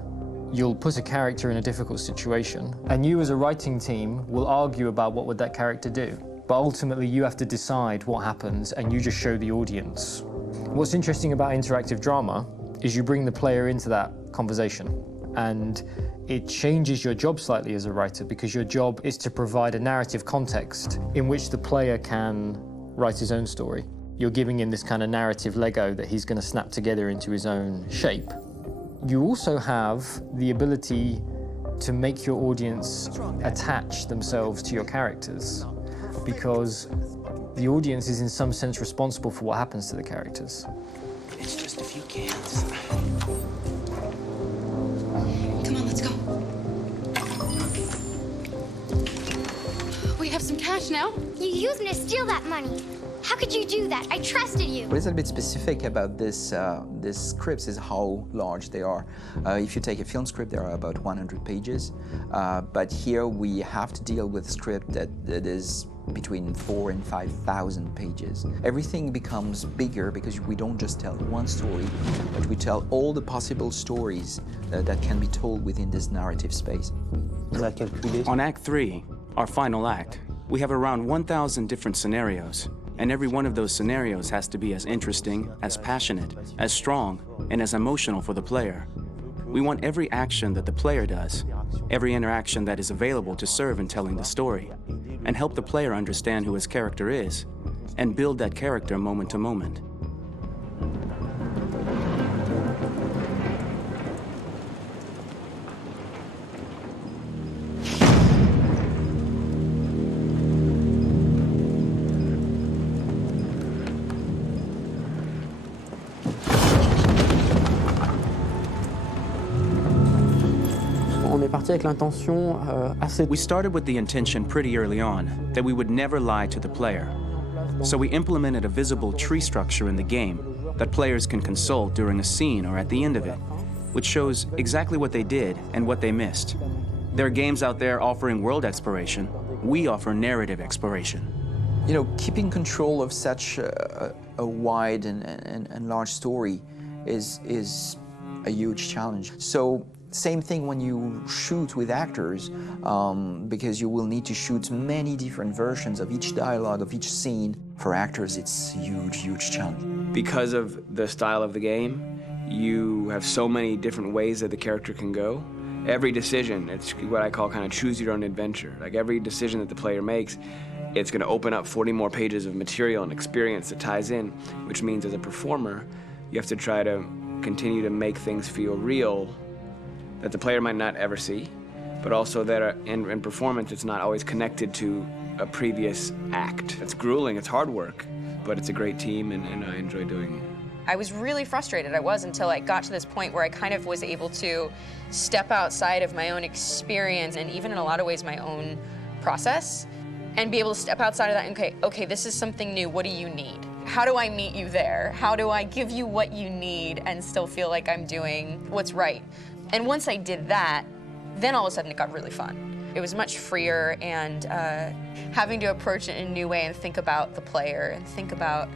you'll put a character in a difficult situation, and you as a writing team will argue about what would that character do. But ultimately, you have to decide what happens, and you just show the audience. What's interesting about interactive drama is you bring the player into that conversation, and it changes your job slightly as a writer, because your job is to provide a narrative context in which the player can write his own story. You're giving him this kind of narrative Lego that he's going to snap together into his own shape. You also have the ability to make your audience attach themselves to your characters, because the audience is in some sense responsible for what happens to the characters. It's just a few cans. Come on, let's go. We have some cash now. You used me to steal that money. How could you do that? I trusted you. What is a bit specific about this scripts is how large they are. If you take a film script, there are about 100 pages, but here we have to deal with a script that is between 4,000 and 5,000 pages. Everything becomes bigger because we don't just tell one story, but we tell all the possible stories that can be told within this narrative space. On Act 3, our final act, we have around 1,000 different scenarios. And every one of those scenarios has to be as interesting, as passionate, as strong, and as emotional for the player. We want every action that the player does, every interaction that is available to serve in telling the story, and help the player understand who his character is, and build that character moment to moment. parti avec l'intention assez... We started with the intention pretty early on that we would never lie to the player. So we implemented a visible tree structure in the game that players can consult during a scene or at the end of it, which shows exactly what they did and what they missed. There are games out there offering world exploration. We offer narrative exploration. You know, keeping control of such a wide and large story is a huge challenge. So same thing when you shoot with actors, because you will need to shoot many different versions of each dialogue, of each scene. For actors, it's a huge, huge challenge. Because of the style of the game, you have so many different ways that the character can go. Every decision, it's what I call kind of choose your own adventure. Like every decision that the player makes, it's going to open up 40 more pages of material and experience that ties in, which means as a performer, you have to try to continue to make things feel real that the player might not ever see, but also that in performance, it's not always connected to a previous act. It's grueling, it's hard work, but it's a great team and I enjoy doing it. I was really frustrated. I was until I got to this point where I kind of was able to step outside of my own experience and even in a lot of ways my own process and be able to step outside of that and okay, this is something new, what do you need? How do I meet you there? How do I give you what you need and still feel like I'm doing what's right? And once I did that, then all of a sudden it got really fun. It was much freer and having to approach it in a new way and think about the player and think about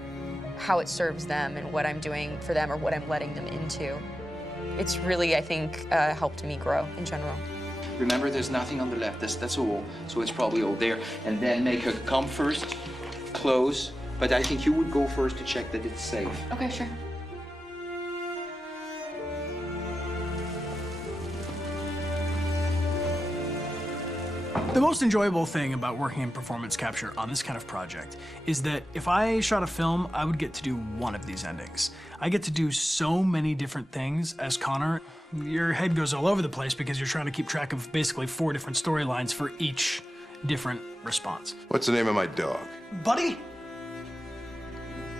how it serves them and what I'm doing for them or what I'm letting them into. It's really, I think, helped me grow in general. Remember, there's nothing on the left. That's a wall, so it's probably all there. And then make her come first, close. But I think you would go first to check that it's safe. Okay, sure. The most enjoyable thing about working in performance capture on this kind of project is that if I shot a film, I would get to do one of these endings. I get to do so many different things as Connor. Your head goes all over the place because you're trying to keep track of basically 4 different storylines for each different response. What's the name of my dog? Buddy?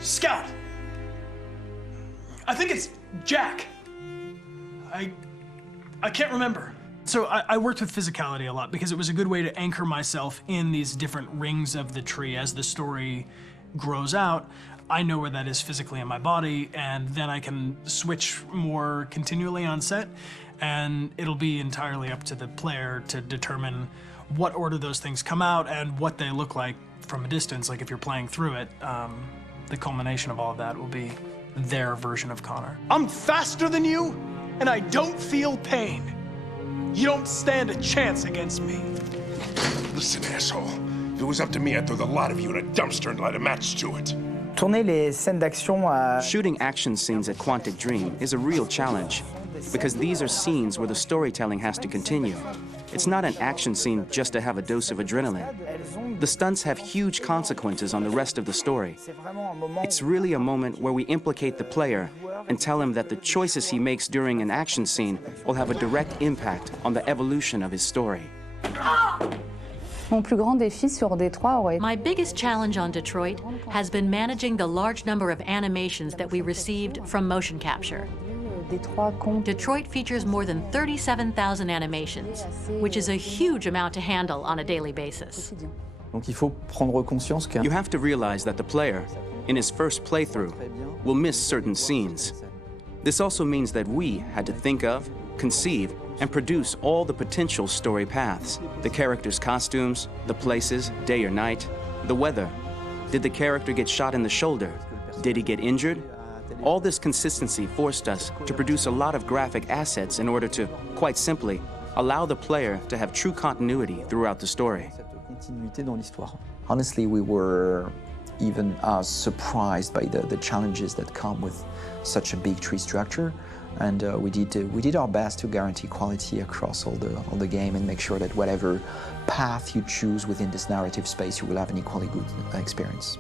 Scout. I think it's Jack. I can't remember. So I worked with physicality a lot because it was a good way to anchor myself in these different rings of the tree. As the story grows out, I know where that is physically in my body, and then I can switch more continually on set, and it'll be entirely up to the player to determine what order those things come out and what they look like from a distance. Like if you're playing through it, the culmination of all of that will be their version of Connor. I'm faster than you, and I don't feel pain. You don't stand a chance against me. Listen, asshole. If it was up to me, I'd throw the lot of you in a dumpster and light a match to it. Shooting action scenes at Quantic Dream is a real challenge because these are scenes where the storytelling has to continue. It's not an action scene just to have a dose of adrenaline. The stunts have huge consequences on the rest of the story. It's really a moment where we implicate the player and tell him that the choices he makes during an action scene will have a direct impact on the evolution of his story. My biggest challenge on Detroit has been managing the large number of animations that we received from motion capture. Detroit features more than 37,000 animations, which is a huge amount to handle on a daily basis. You have to realize that the player, in his first playthrough, will miss certain scenes. This also means that we had to think of, conceive, and produce all the potential story paths. The characters' costumes, the places, day or night, the weather. Did the character get shot in the shoulder? Did he get injured? All this consistency forced us to produce a lot of graphic assets in order to, quite simply, allow the player to have true continuity throughout the story. Honestly, we were even surprised by the challenges that come with such a big tree structure. And we did our best to guarantee quality across all the game and make sure that whatever path you choose within this narrative space, you will have an equally good experience.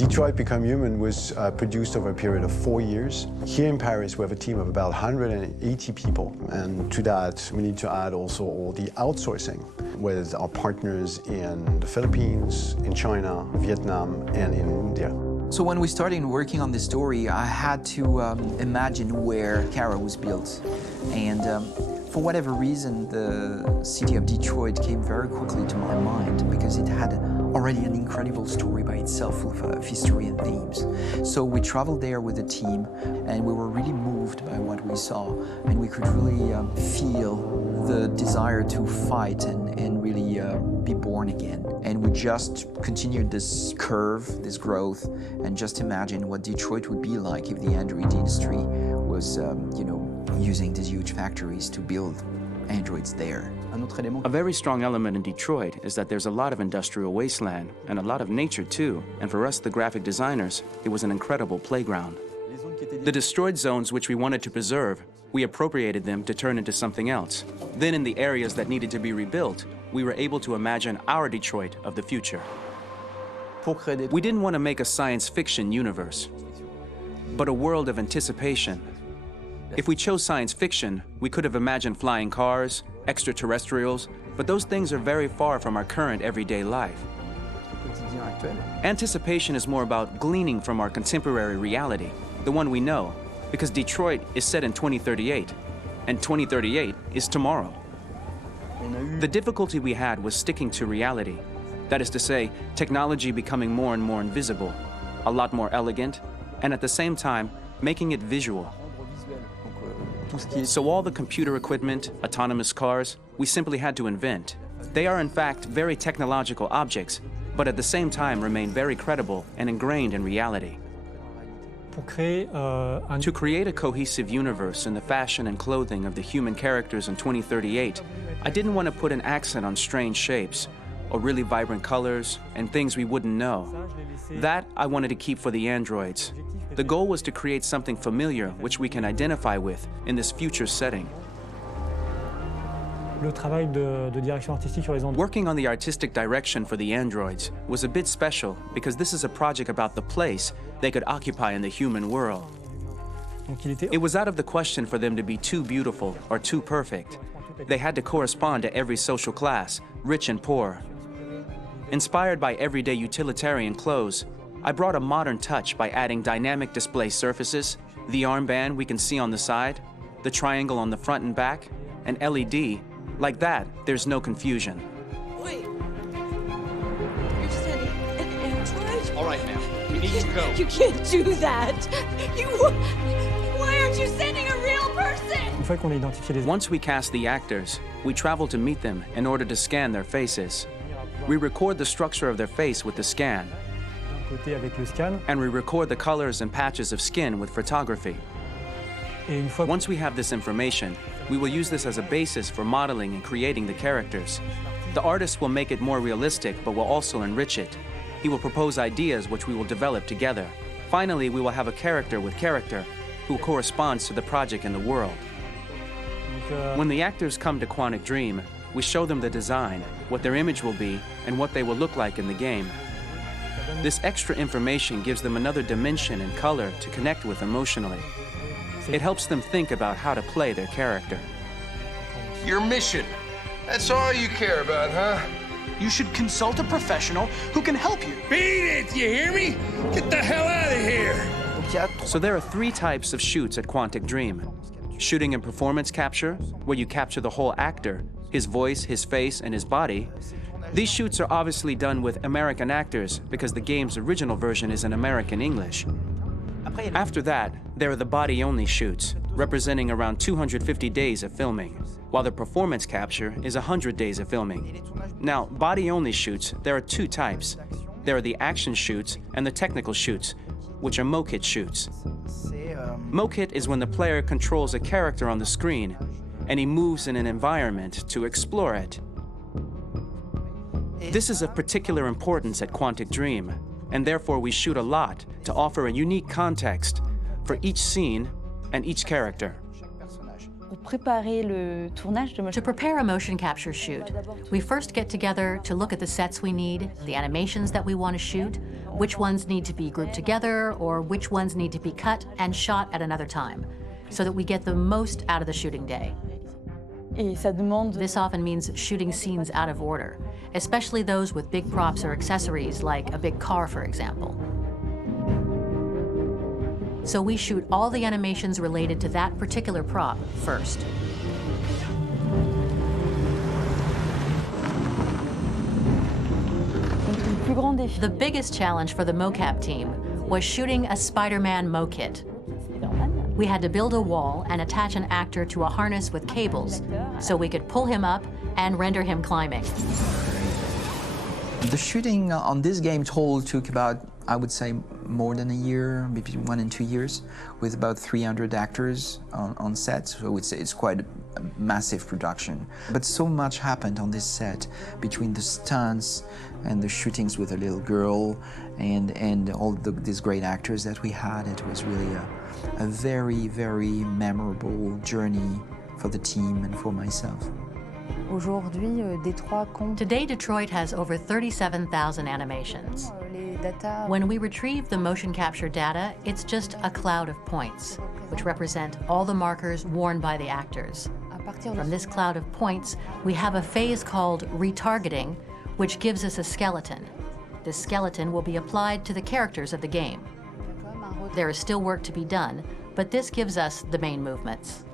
Detroit Become Human was produced over a period of 4 years. Here in Paris, we have a team of about 180 people. And to that, we need to add also all the outsourcing with our partners in the Philippines, in China, Vietnam, and in India. So when we started working on this story, I had to imagine where Kara was built. And for whatever reason, the city of Detroit came very quickly to my mind because it had already an incredible story by itself of history and themes. So we traveled there with the team and we were really moved by what we saw, and we could really feel the desire to fight and really be born again. And we just continued this curve, this growth, and just imagine what Detroit would be like if the Android industry was, using these huge factories to build androids there. A very strong element in Detroit is that there's a lot of industrial wasteland and a lot of nature too, and for us, the graphic designers, it was an incredible playground. The destroyed zones which we wanted to preserve, we appropriated them to turn into something else. Then in the areas that needed to be rebuilt, we were able to imagine our Detroit of the future. We didn't want to make a science fiction universe, but a world of anticipation. If we chose science fiction, we could have imagined flying cars, extraterrestrials, but those things are very far from our current everyday life. Anticipation is more about gleaning from our contemporary reality, the one we know, because Detroit is set in 2038, and 2038 is tomorrow. The difficulty we had was sticking to reality. That is to say, technology becoming more and more invisible, a lot more elegant, and at the same time, making it visual. So all the computer equipment, autonomous cars, we simply had to invent. They are in fact very technological objects, but at the same time remain very credible and ingrained in reality. To create a cohesive universe in the fashion and clothing of the human characters in 2038, I didn't want to put an accent on strange shapes, or really vibrant colors, and things we wouldn't know. That I wanted to keep for the androids. The goal was to create something familiar which we can identify with in this future setting. Working on the artistic direction for the androids was a bit special because this is a project about the place they could occupy in the human world. It was out of the question for them to be too beautiful or too perfect. They had to correspond to every social class, rich and poor. Inspired by everyday utilitarian clothes, I brought a modern touch by adding dynamic display surfaces, the armband we can see on the side, the triangle on the front and back, an LED. Like that, there's no confusion. Wait. You're sending an android? All right, now, we need to go. You can't do that. Why aren't you sending a real person? Once we cast the actors, we travel to meet them in order to scan their faces. We record the structure of their face with the scan. And we record the colors and patches of skin with photography. Once we have this information, we will use this as a basis for modeling and creating the characters. The artist will make it more realistic, but will also enrich it. He will propose ideas which we will develop together. Finally, we will have a character with character who corresponds to the project and the world. When the actors come to Quantic Dream, we show them the design, what their image will be, and what they will look like in the game. This extra information gives them another dimension and color to connect with emotionally. It helps them think about how to play their character. Your mission. That's all you care about, huh? You should consult a professional who can help you. Beat it, you hear me? Get the hell out of here! So there are 3 types of shoots at Quantic Dream. Shooting and performance capture, where you capture the whole actor, his voice, his face, and his body. These shoots are obviously done with American actors because the game's original version is in American English. After that, there are the body-only shoots, representing around 250 days of filming, while the performance capture is 100 days of filming. Now, body-only shoots, there are 2 types. There are the action shoots and the technical shoots, which are mo-kit shoots. Mo-kit is when the player controls a character on the screen, and he moves in an environment to explore it. This is of particular importance at Quantic Dream, and therefore we shoot a lot to offer a unique context for each scene and each character. To prepare a motion capture shoot, we first get together to look at the sets we need, the animations that we want to shoot, which ones need to be grouped together, or which ones need to be cut and shot at another time, so that we get the most out of the shooting day. This often means shooting scenes out of order, especially those with big props or accessories, like a big car, for example. So we shoot all the animations related to that particular prop first. The biggest challenge for the mocap team was shooting a Spider-Man mo-kit. We had to build a wall and attach an actor to a harness with cables so we could pull him up and render him climbing. The shooting on this game total took about, I would say, more than a year, maybe 1 and 2 years, with about 300 actors on set. So it's quite a massive production. But so much happened on this set between the stunts and the shootings with a little girl and all these great actors that we had. It was really a very, very memorable journey for the team and for myself. Today, Detroit has over 37,000 animations. When we retrieve the motion capture data, it's just a cloud of points, which represent all the markers worn by the actors. From this cloud of points, we have a phase called retargeting, which gives us a skeleton. This skeleton will be applied to the characters of the game. There is still work to be done, but this gives us the main movements.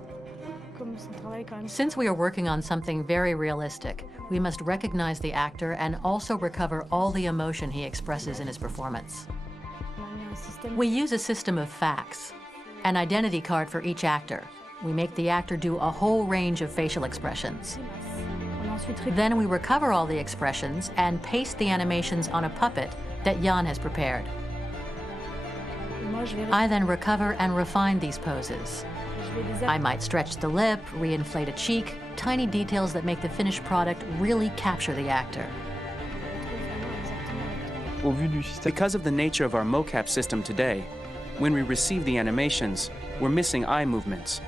Since we are working on something very realistic, we must recognize the actor and also recover all the emotion he expresses in his performance. We use a system of facts, an identity card for each actor. We make the actor do a whole range of facial expressions. Then we recover all the expressions and paste the animations on a puppet that Jan has prepared. I then recover and refine these poses. I might stretch the lip, reinflate a cheek, tiny details that make the finished product really capture the actor. Because of the nature of our mocap system today, when we receive the animations, we're missing eye movements,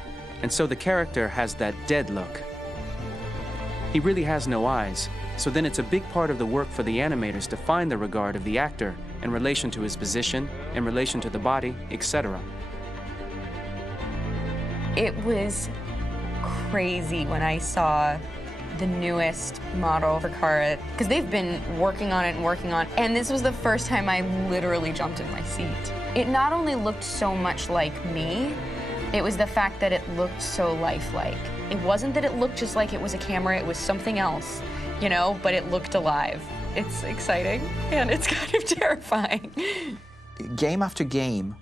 and so the character has that dead look. He really has no eyes, so then it's a big part of the work for the animators to find the regard of the actor in relation to his position, in relation to the body, etc. It was crazy when I saw the newest model for Kara, because they've been working on it and working on it, and this was the first time I literally jumped in my seat. It not only looked so much like me, it was the fact that it looked so lifelike. It wasn't that it looked just like it was a camera, it was something else, you know, but it looked alive. It's exciting, and it's kind of terrifying. Game after game,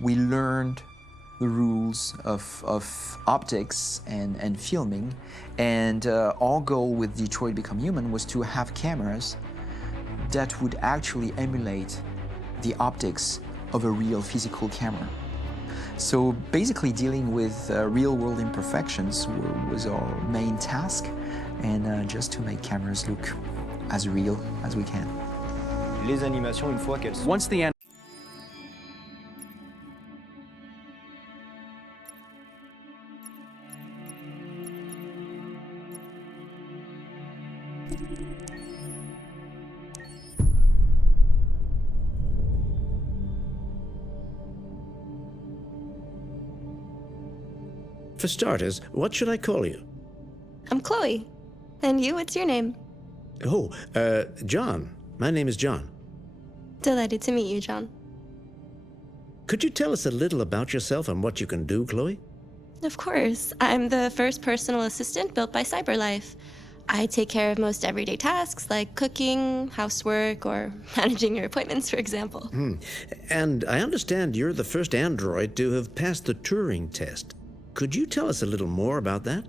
we learned the rules of optics and filming, and our goal with Detroit Become Human was to have cameras that would actually emulate the optics of a real physical camera. So basically dealing with real-world imperfections was our main task, and just to make cameras look as real as we can. Once the For starters, what should I call you? I'm Chloe. And you, what's your name? Oh, John. My name is John. Delighted to meet you, John. Could you tell us a little about yourself and what you can do, Chloe? Of course. I'm the first personal assistant built by CyberLife. I take care of most everyday tasks like cooking, housework, or managing your appointments, for example. And I understand you're the first android to have passed the Turing test. Could you tell us a little more about that?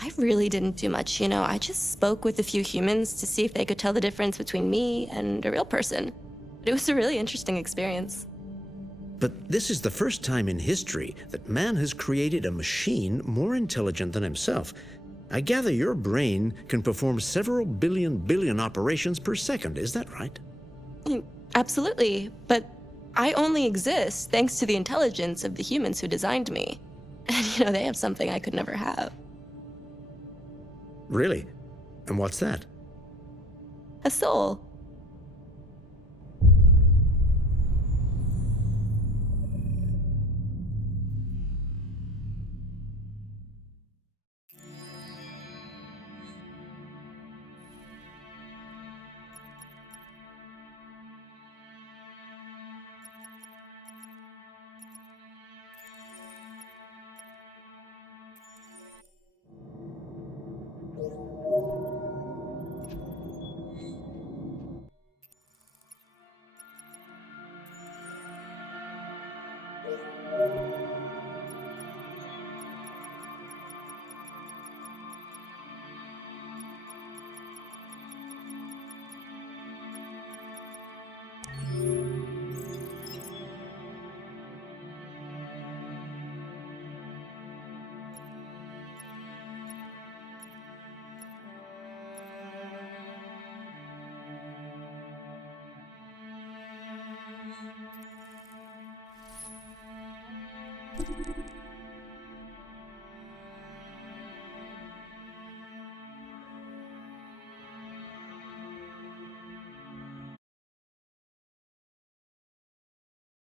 I really didn't do much, you know. I just spoke with a few humans to see if they could tell the difference between me and a real person. But it was a really interesting experience. But this is the first time in history that man has created a machine more intelligent than himself. I gather your brain can perform several billion operations per second, is that right? Absolutely, but I only exist thanks to the intelligence of the humans who designed me. And, you know, they have something I could never have. Really? And what's that? A soul.